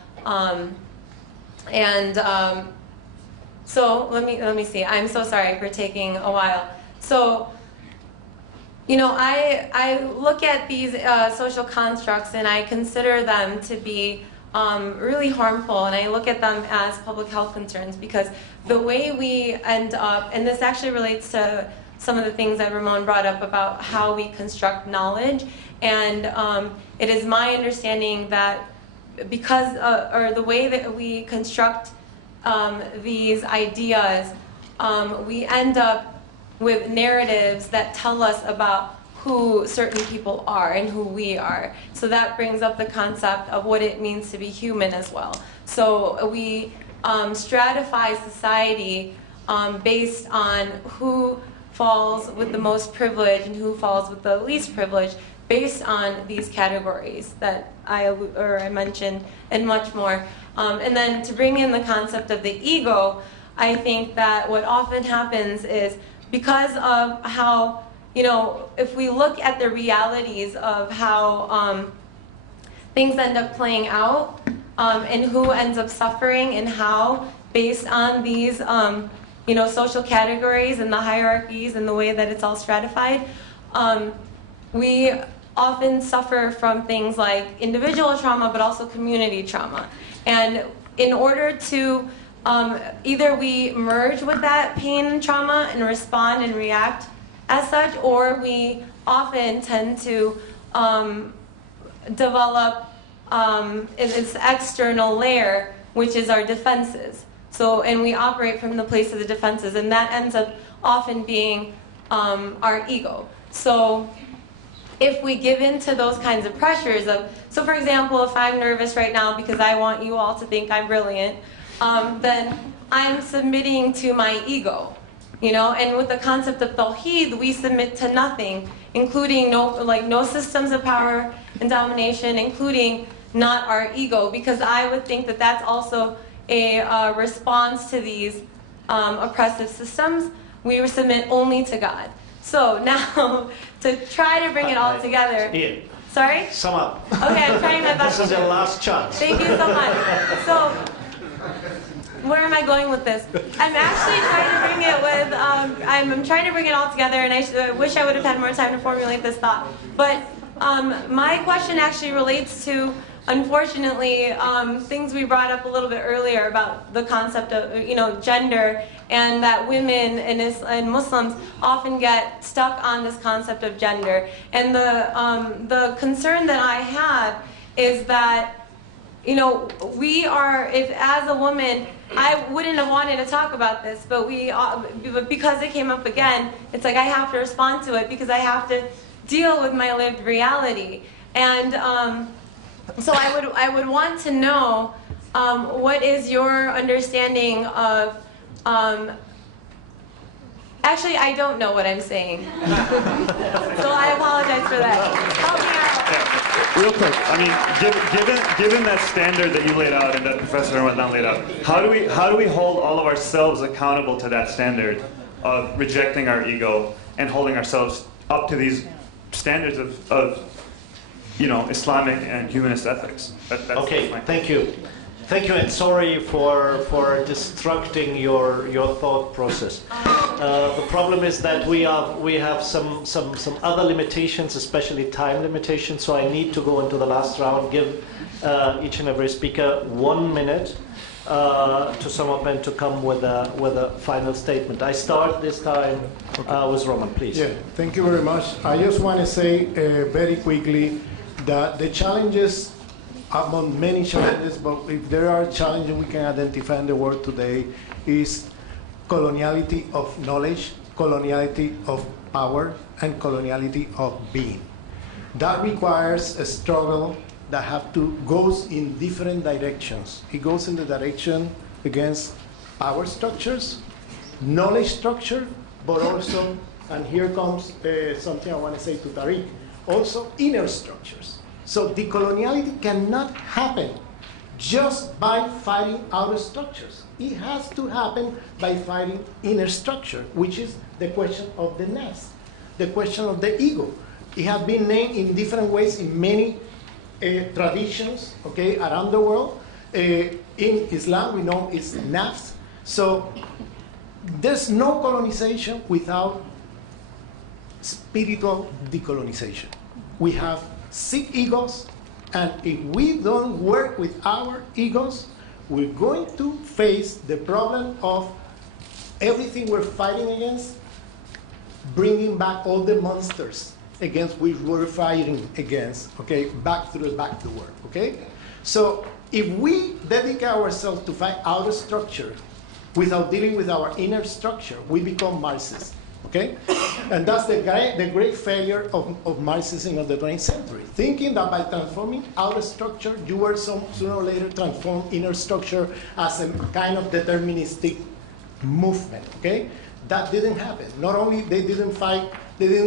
So let me see. I'm so sorry for taking a while. So, I look at these social constructs and I consider them to be really harmful, and I look at them as public health concerns because the way we end up, and this actually relates to some of the things that Ramon brought up about how we construct knowledge, and it is my understanding that because, or the way that we construct these ideas, we end up with narratives that tell us about who certain people are and who we are. So that brings up the concept of what it means to be human as well. So we stratify society based on who falls with the most privilege and who falls with the least privilege based on these categories that I mentioned and much more. And then to bring in the concept of the ego, I think that what often happens is because of how, if we look at the realities of how things end up playing out and who ends up suffering and how, based on these, social categories and the hierarchies and the way that it's all stratified, we often suffer from things like individual trauma, but also community trauma. And in order to either we merge with that pain and trauma and respond and react as such, or we often tend to develop this external layer, which is our defenses. So, and we operate from the place of the defenses, and that ends up often being our ego. So, if we give in to those kinds of pressures so for example, if I'm nervous right now because I want you all to think I'm brilliant, then I'm submitting to my ego, and with the concept of Tawheed, we submit to nothing, including no systems of power and domination, including not our ego, because I would think that that's also a response to these oppressive systems. We submit only to God. So now, to try to bring it all together. Ian. Sorry? Sum up. Okay, I'm trying my best. This is your last chance. Thank you so much. So, where am I going with this? I'm actually trying to bring it with, I'm trying to bring it all together, and I wish I would have had more time to formulate this thought. But my question actually relates to, unfortunately, things we brought up a little bit earlier about the concept of, gender, and that women and Muslims often get stuck on this concept of gender. And the concern that I have is that, we are, if as a woman, I wouldn't have wanted to talk about this, but because it came up again, it's like I have to respond to it because I have to deal with my lived reality. And so I would want to know what is your understanding of. Actually, I don't know what I'm saying, so I apologize for that. Help me out. Yeah. Real quick, I mean, given that standard that you laid out and that Professor Ramadan laid out, how do we hold all of ourselves accountable to that standard of rejecting our ego and holding ourselves up to these standards of Islamic and humanist ethics? That's okay, thank you. Thank you, and sorry for destructing your thought process. The problem is that we have some other limitations, especially time limitations. So I need to go into the last round. Give each and every speaker 1 minute to sum up and to come with a final statement. I start this time with Roman, please. Yeah, thank you very much. I just want to say very quickly that the challenges, among many challenges, but if there are challenges we can identify in the world today, is coloniality of knowledge, coloniality of power, and coloniality of being. That requires a struggle that goes in different directions. It goes in the direction against power structures, knowledge structure, but also, and here comes something I want to say to Tariq, also inner structures. So decoloniality cannot happen just by fighting outer structures. It has to happen by fighting inner structure, which is the question of the nest, the question of the ego. It has been named in different ways in many traditions, okay, around the world. In Islam, we know it's nafs. So there's no colonization without spiritual decolonization. We have sick egos, and if we don't work with our egos, we're going to face the problem of everything we're fighting against, bringing back all the monsters against which we're fighting against, okay, back to work, okay? So if we dedicate ourselves to fight outer structure without dealing with our inner structure, we become Marxists, okay? And that's the great failure of Marxism of the 20th century, thinking that by transforming outer structure, you were sooner or later transform inner structure as a kind of deterministic movement, okay? That didn't happen. Not only they didn't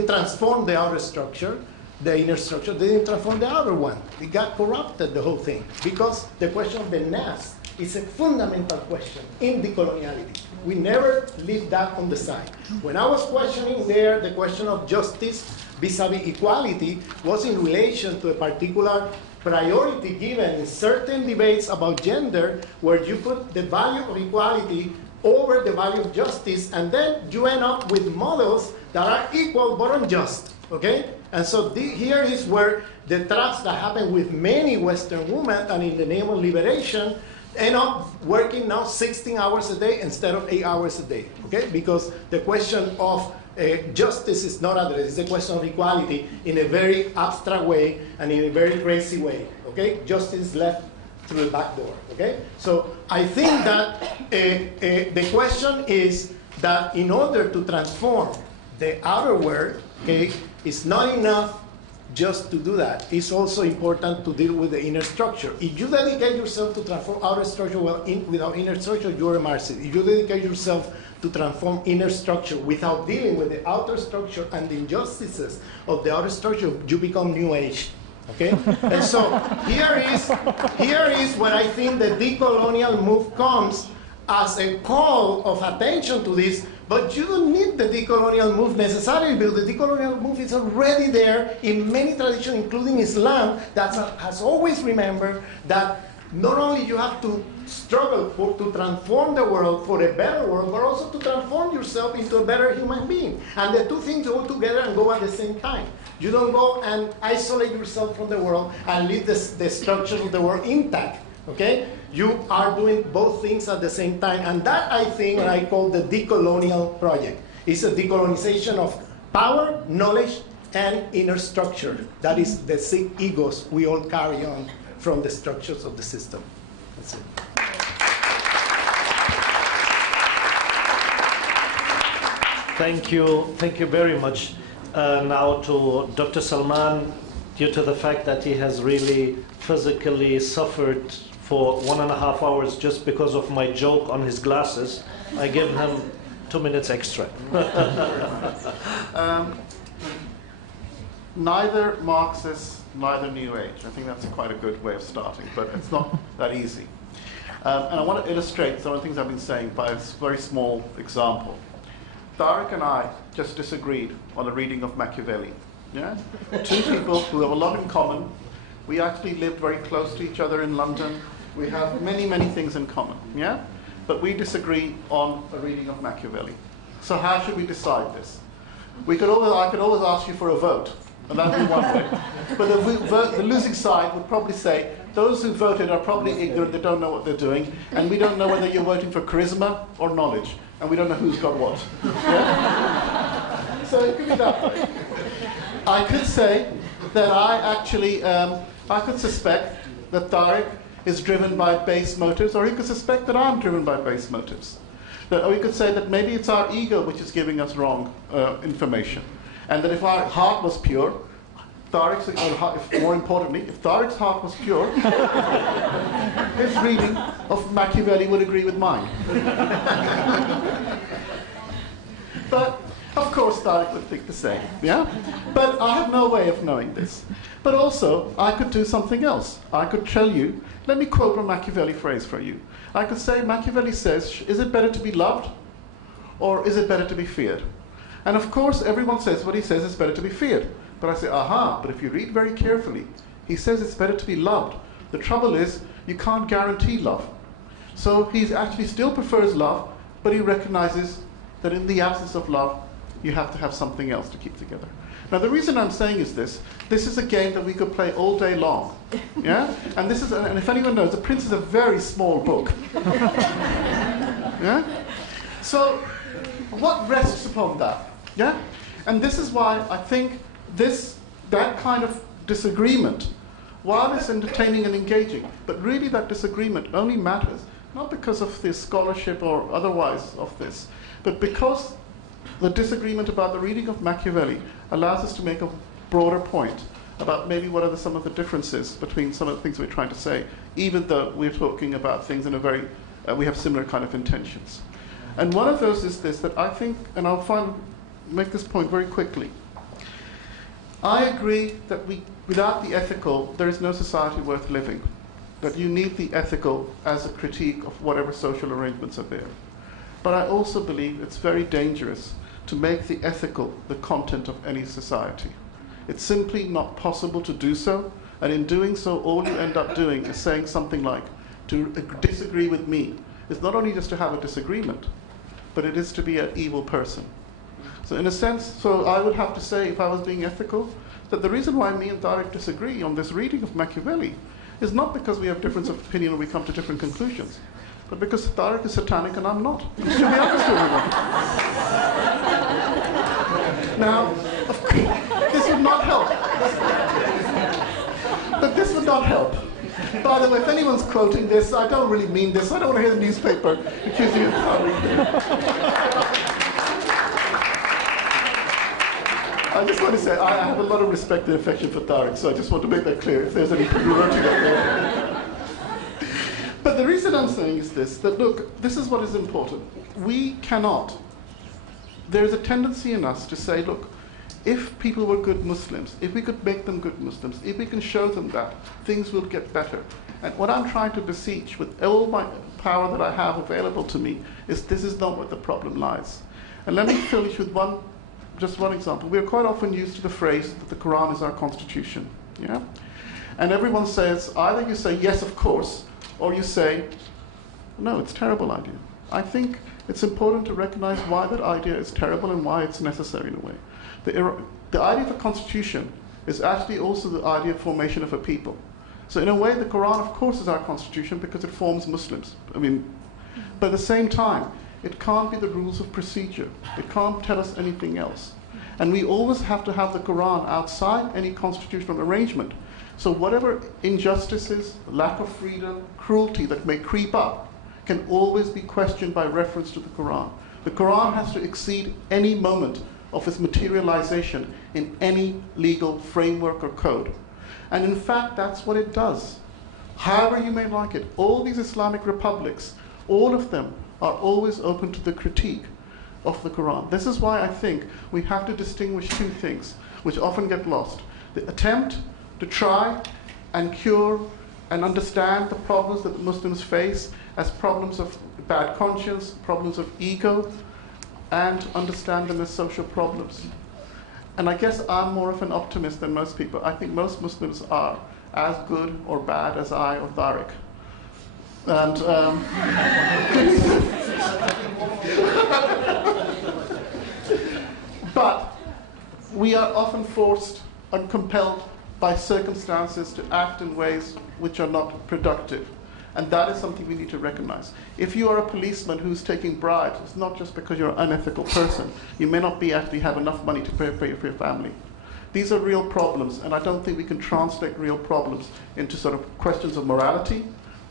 transform the outer structure, the inner structure, they didn't transform the outer one. It got corrupted, the whole thing, because the question of the nest is a fundamental question in decoloniality. We never leave that on the side. When I was questioning there, the question of justice vis-a-vis equality was in relation to a particular priority given in certain debates about gender, where you put the value of equality over the value of justice, and then you end up with models that are equal but unjust, okay? And so here is where the traps that happen with many Western women, and in the name of liberation, end up working now 16 hours a day instead of 8 hours a day, okay? Because the question of justice is not addressed. It's the question of equality in a very abstract way and in a very crazy way, okay? Justice is left through the back door, okay? So I think that the question is that in order to transform the outer world, okay, it's not enough just to do that. It's also important to deal with the inner structure. If you dedicate yourself to transform outer structure without inner structure, you're a Marxist. If you dedicate yourself to transform inner structure without dealing with the outer structure and the injustices of the outer structure, you become New Age. Okay? And so here is where I think the decolonial move comes as a call of attention to this, but you don't need the decolonial move necessarily, because the decolonial move is already there in many traditions, including Islam, that has always remembered that not only you have to struggle to transform the world for a better world, but also to transform yourself into a better human being. And the two things go together and go at the same time. You don't go and isolate yourself from the world and leave the structures of the world intact, okay? You are doing both things at the same time. And that, I think, I call the decolonial project. It's a decolonization of power, knowledge, and inner structure. That is the sick egos we all carry on from the structures of the system. That's it. Thank you very much. Now to Dr. Salman, due to the fact that he has really physically suffered for 1.5 hours just because of my joke on his glasses, I give him 2 minutes extra. Neither Marxist, neither New Age. I think that's quite a good way of starting, but it's not that easy. And I want to illustrate some of the things I've been saying by a very small example. Tariq and I just disagreed on a reading of Machiavelli. Yeah? Two people who have a lot in common. We actually lived very close to each other in London. We have many, many things in common. Yeah? But we disagree on a reading of Machiavelli. So how should we decide this? I could always ask you for a vote. And that would be one way. But the losing side would probably say, those who voted are probably ignorant, they don't know what they're doing, and we don't know whether you're voting for charisma or knowledge, and we don't know who's got what. Yeah? So it could be that way. I could say that I could suspect that Tariq is driven by base motives, or he could suspect that I'm driven by base motives. Or we could say that maybe it's our ego which is giving us wrong information, and that if our heart was pure, more importantly, if Tariq's heart was pure, his reading of Machiavelli would agree with mine. But, of course, Tariq would think the same, yeah? But I have no way of knowing this. But also, I could do something else. I could tell you, let me quote a Machiavelli phrase for you. I could say, Machiavelli says, is it better to be loved, or is it better to be feared? And of course, everyone says what he says is better to be feared. But I say, aha, but if you read very carefully, he says it's better to be loved. The trouble is, you can't guarantee love. So he actually still prefers love, but he recognizes that in the absence of love, you have to have something else to keep together. Now, the reason I'm saying is this is a game that we could play all day long. Yeah? And if anyone knows, The Prince is a very small book. Yeah? So, what rests upon that? Yeah? And this is why I think that kind of disagreement, while it's entertaining and engaging, but really that disagreement only matters, not because of the scholarship or otherwise of this, but because the disagreement about the reading of Machiavelli allows us to make a broader point about maybe what are some of the differences between some of the things we're trying to say, even though we're talking about things in a very, we have similar kind of intentions. And one of those is this, that I think, and I'll make this point very quickly. I agree that without the ethical, there is no society worth living. That you need the ethical as a critique of whatever social arrangements are there. But I also believe it's very dangerous to make the ethical the content of any society. It's simply not possible to do so, and in doing so, all you end up doing is saying something like, to disagree with me is not only just to have a disagreement, but it is to be an evil person. So in a sense, I would have to say, if I was being ethical, that the reason why me and Tariq disagree on this reading of Machiavelli is not because we have difference of opinion or we come to different conclusions, but because Tariq is satanic and I'm not. It should be obvious to everyone. Now, of course, this would not help. But this would not help. By the way, if anyone's quoting this, I don't really mean this. I don't want to hear the newspaper accusing you of Tariq. I just want to say, I have a lot of respect and affection for Tariq, so I just want to make that clear if there's any people writing up there. But the reason I'm saying is this, that look, this is what is important. We cannot, there is a tendency in us to say, look, if people were good Muslims, if we could make them good Muslims, if we can show them that, things will get better. And what I'm trying to beseech with all my power that I have available to me is this is not where the problem lies. And let me finish with just one example. We are quite often used to the phrase that the Quran is our constitution. Yeah? And everyone says, either you say, yes, of course, or you say, no, it's a terrible idea. I think it's important to recognize why that idea is terrible and why it's necessary in a way. The idea of a constitution is actually also the idea of formation of a people. So in a way, the Quran, of course, is our constitution because it forms Muslims. But at the same time, it can't be the rules of procedure. It can't tell us anything else. And we always have to have the Quran outside any constitutional arrangement. So whatever injustices, lack of freedom, cruelty that may creep up can always be questioned by reference to the Quran. The Quran has to exceed any moment of its materialization in any legal framework or code. And in fact, that's what it does. However you may like it, all these Islamic republics, all of them are always open to the critique of the Quran. This is why I think we have to distinguish two things, which often get lost. The attempt to try and cure and understand the problems that Muslims face as problems of bad conscience, problems of ego, and understand them as social problems. And I guess I'm more of an optimist than most people. I think most Muslims are as good or bad as I or Tariq. And but we are often forced, and compelled by circumstances to act in ways which are not productive. And that is something we need to recognize. If you are a policeman who's taking bribes, it's not just because you're an unethical person. You may not actually have enough money to pay for your family. These are real problems, and I don't think we can translate real problems into sort of questions of morality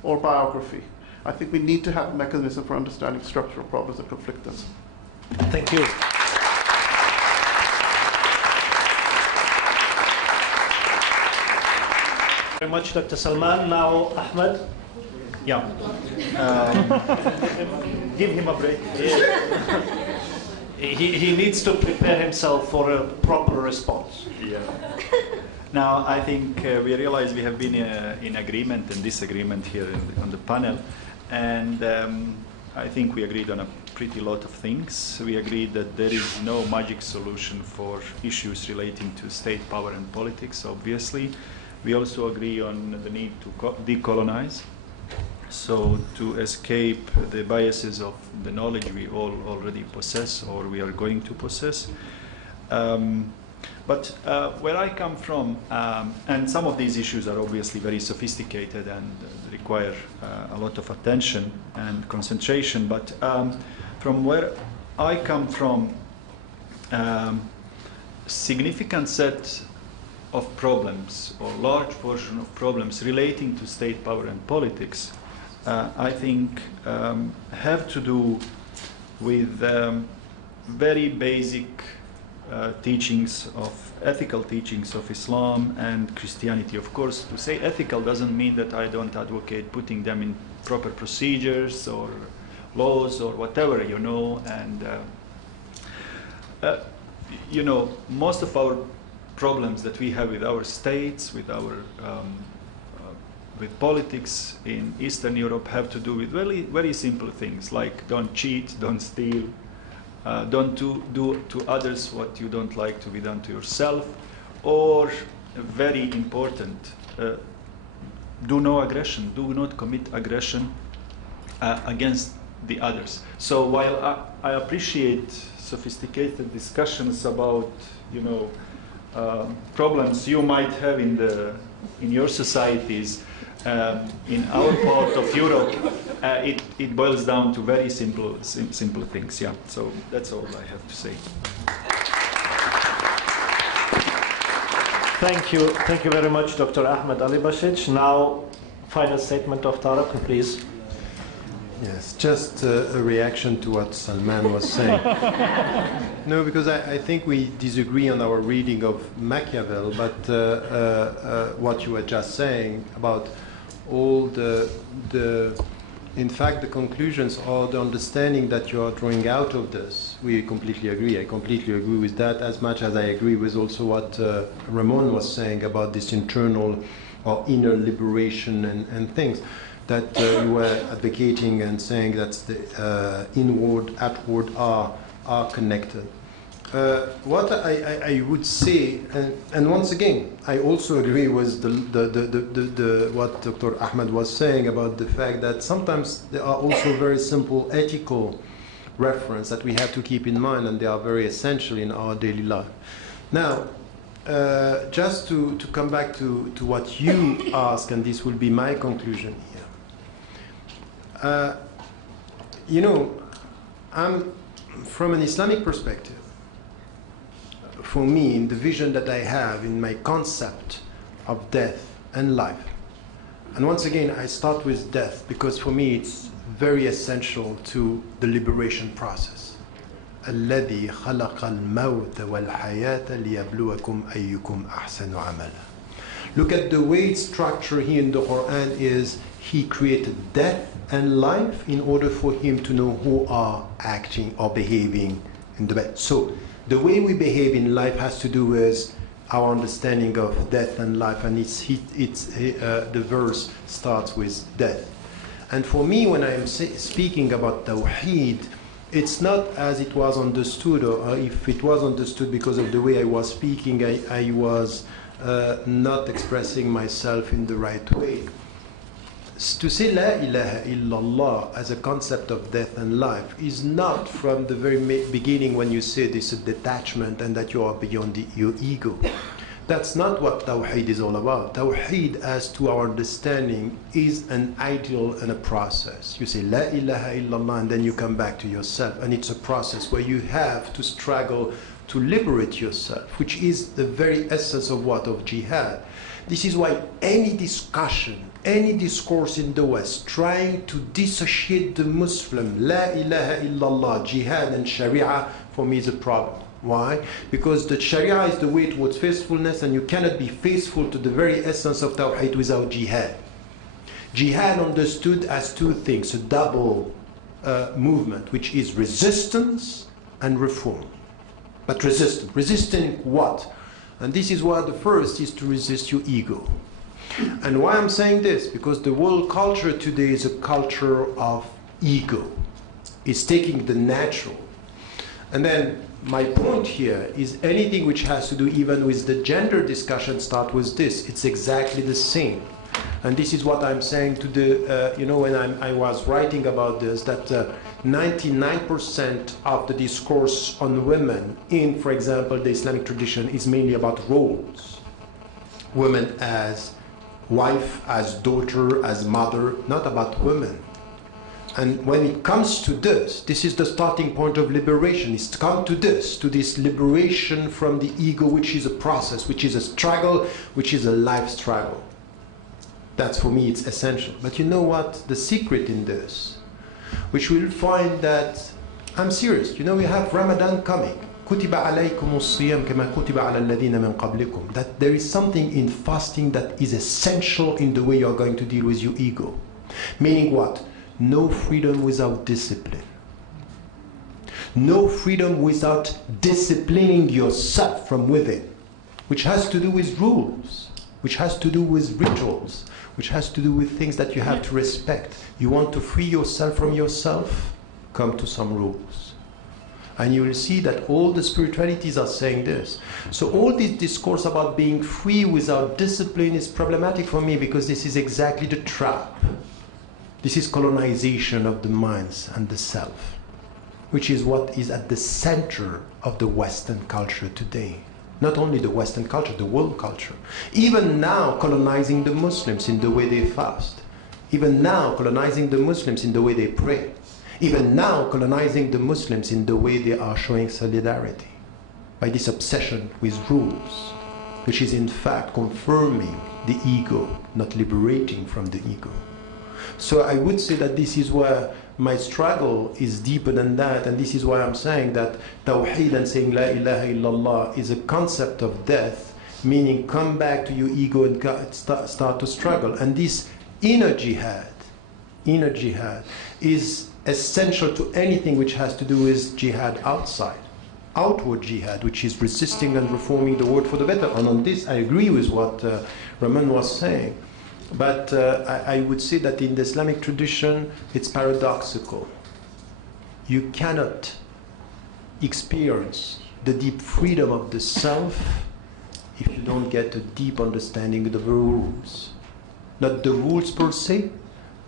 or biography. I think we need to have a mechanism for understanding structural problems that conflict us. Thank you. Very much, Dr. Salman. Now, Ahmed. Yeah. Give him a break. He needs to prepare himself for a proper response. Yeah. Now, I think we realize we have been in agreement and disagreement here on the panel, and I think we agreed on a pretty lot of things. We agreed that there is no magic solution for issues relating to state power and politics, obviously. We also agree on the need to decolonize, so to escape the biases of the knowledge we all already possess or we are going to possess. But where I come from, and some of these issues are obviously very sophisticated and require a lot of attention and concentration, but from where I come from, significant set of problems or large portion of problems relating to state power and politics, I think have to do with very basic teachings of ethical teachings of Islam and Christianity. Of course, to say ethical doesn't mean that I don't advocate putting them in proper procedures or laws or whatever, you know, and you know, most of our problems that we have with our states, with our with politics in Eastern Europe have to do with very simple things like don't cheat, don't steal, don't do to others what you don't like to be done to yourself, or very important, do no aggression, do not commit aggression against the others. So while I appreciate sophisticated discussions about, you know, problems you might have in your societies, in our part of Europe, it boils down to very simple things. Yeah. So that's all I have to say. Thank you very much, Dr. Ahmed Alibashij. Now, final statement of Tarek, please. Yes, just a reaction to what Salman was saying. No, because I think we disagree on our reading of Machiavel, but what you were just saying about all in fact, the conclusions or the understanding that you are drawing out of this, we completely agree. I completely agree with that, as much as I agree with also what Ramon was saying about this internal or inner liberation and things that you were advocating and saying that the inward, outward are connected. What I would say, and once again, I also agree with what Dr. Ahmed was saying about the fact that sometimes there are also very simple ethical references that we have to keep in mind, and they are very essential in our daily life. Now, just to come back to what you asked, and this will be my conclusion here. You know, I'm from an Islamic perspective. For me, in the vision that I have in my concept of death and life. And once again, I start with death because for me it's very essential to the liberation process. الذي خلق الموت والحياة ليبلوكم أيكم أحسن عملا. Look at the way it's structured here in the Quran is He created death and life in order for Him to know who are acting or behaving in the best. So the way we behave in life has to do with our understanding of death and life, and the verse starts with death. And for me, when I am speaking about Tawheed, it's not as it was understood, or if it was understood because of the way I was speaking, I was not expressing myself in the right way. To say La ilaha illallah as a concept of death and life is not from the very beginning when you say this detachment and that you are beyond your ego. That's not what Tawheed is all about. Tawheed, as to our understanding, is an ideal and a process. You say, La ilaha illallah, and then you come back to yourself. And it's a process where you have to struggle to liberate yourself, which is the very essence of what? Of jihad. This is why any discussion, any discourse in the West trying to dissociate the Muslim, La ilaha illallah, jihad and sharia, for me is a problem. Why? Because the sharia is the way towards faithfulness, and you cannot be faithful to the very essence of Tawheed without jihad. Jihad understood as two things, a double movement, which is resistance and reform. But resisting what? And this is why the first is to resist your ego. And why I'm saying this? Because the world culture today is a culture of ego. It's taking the natural. And then my point here is anything which has to do even with the gender discussion start with this. It's exactly the same. And this is what I'm saying to the, when I was writing about this, that 99% of the discourse on women in, for example, the Islamic tradition is mainly about roles. Women as wife, as daughter, as mother, not about women. And when it comes to this, this is the starting point of liberation. It's to come to this liberation from the ego, which is a process, which is a struggle, which is a life struggle. That's, for me, it's essential. But you know what? The secret in this, which we'll find that, I'm serious, we have Ramadan coming. كُتِبَ عَلَيْكُمُ الصِّيَامُ كَمَا كُتِبَ عَلَى الَّذِينَ مِنْ قَبْلِكُمْ. That there is something in fasting that is essential in the way you're going to deal with your ego. Meaning what? No freedom without discipline. No freedom without disciplining yourself from within, which has to do with rules, which has to do with rituals, which has to do with things that you have to respect. You want to free yourself from yourself? Come to some rules. And you will see that all the spiritualities are saying this. So all this discourse about being free without discipline is problematic for me, because this is exactly the trap. This is colonization of the minds and the self, which is what is at the center of the Western culture today. Not only the Western culture, the world culture. Even now colonizing the Muslims in the way they fast. Even now colonizing the Muslims in the way they pray. Even now colonizing the Muslims in the way they are showing solidarity. By this obsession with rules, which is in fact confirming the ego, not liberating from the ego. So I would say that this is where my struggle is deeper than that, and this is why I'm saying that Tawheed and saying La ilaha illallah is a concept of death, meaning come back to your ego and start to struggle. And this inner jihad is essential to anything which has to do with jihad outside. Outward jihad, which is resisting and reforming the world for the better. And on this I agree with what Raman was saying. But I would say that in the Islamic tradition, it's paradoxical. You cannot experience the deep freedom of the self if you don't get a deep understanding of the rules. Not the rules per se,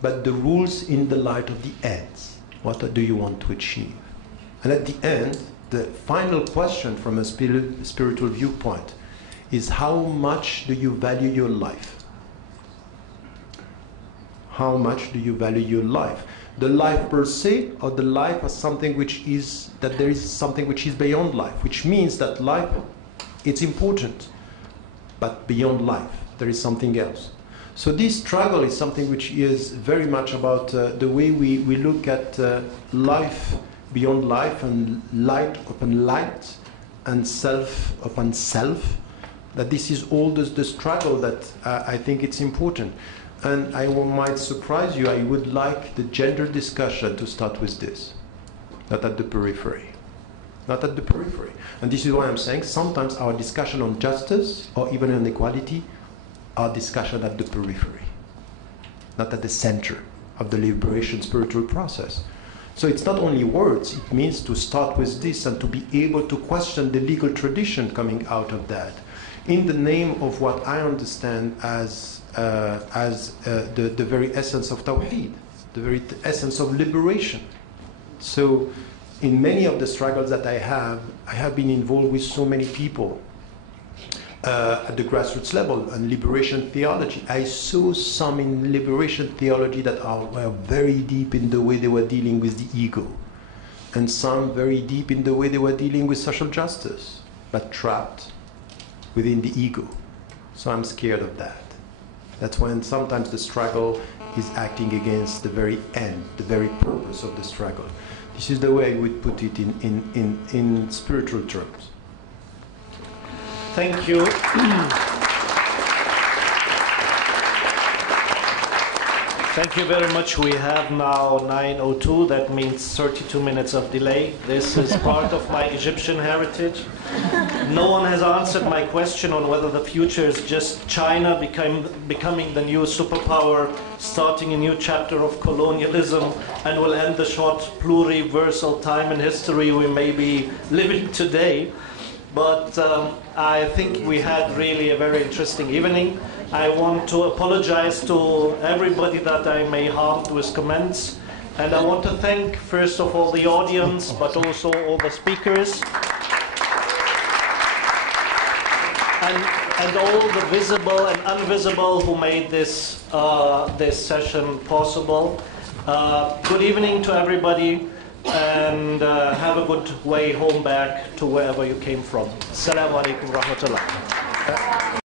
but the rules in the light of the ends. What do you want to achieve? And at the end, the final question from a spiritual viewpoint is, how much do you value your life? How much do you value your life? The life per se, or the life as something which is, that there is something which is beyond life, which means that life, it's important, but beyond life, there is something else. So this struggle is something which is very much about the way we look at life beyond life, and light upon light, and self upon self. That this is all the struggle that I think it's important. And I might surprise you, I would like the gender discussion to start with this, not at the periphery. Not at the periphery. And this is why I'm saying sometimes our discussion on justice or even on equality are discussion at the periphery, not at the center of the liberation spiritual process. So it's not only words, it means to start with this and to be able to question the legal tradition coming out of that, in the name of what I understand as the very essence of Tawheed, the very essence of liberation. So in many of the struggles that I have been involved with so many people. at the grassroots level and liberation theology. I saw some in liberation theology that were very deep in the way they were dealing with the ego, and some very deep in the way they were dealing with social justice, but trapped within the ego. So I'm scared of that. That's when sometimes the struggle is acting against the very end, the very purpose of the struggle. This is the way I would put it in spiritual terms. Thank you. Thank you very much. We have now 9:02. That means 32 minutes of delay. This is part of my Egyptian heritage. No one has answered my question on whether the future is just China becoming the new superpower, starting a new chapter of colonialism, and will end the short pluriversal time in history we may be living today. But I think we had really a very interesting evening. I want to apologize to everybody that I may harmed with comments. And I want to thank, first of all, the audience, but also all the speakers. And all the visible and invisible who made this, this session possible. Good evening to everybody. And have a good way home back to wherever you came from. Assalamu alaikum wa rahmatullah.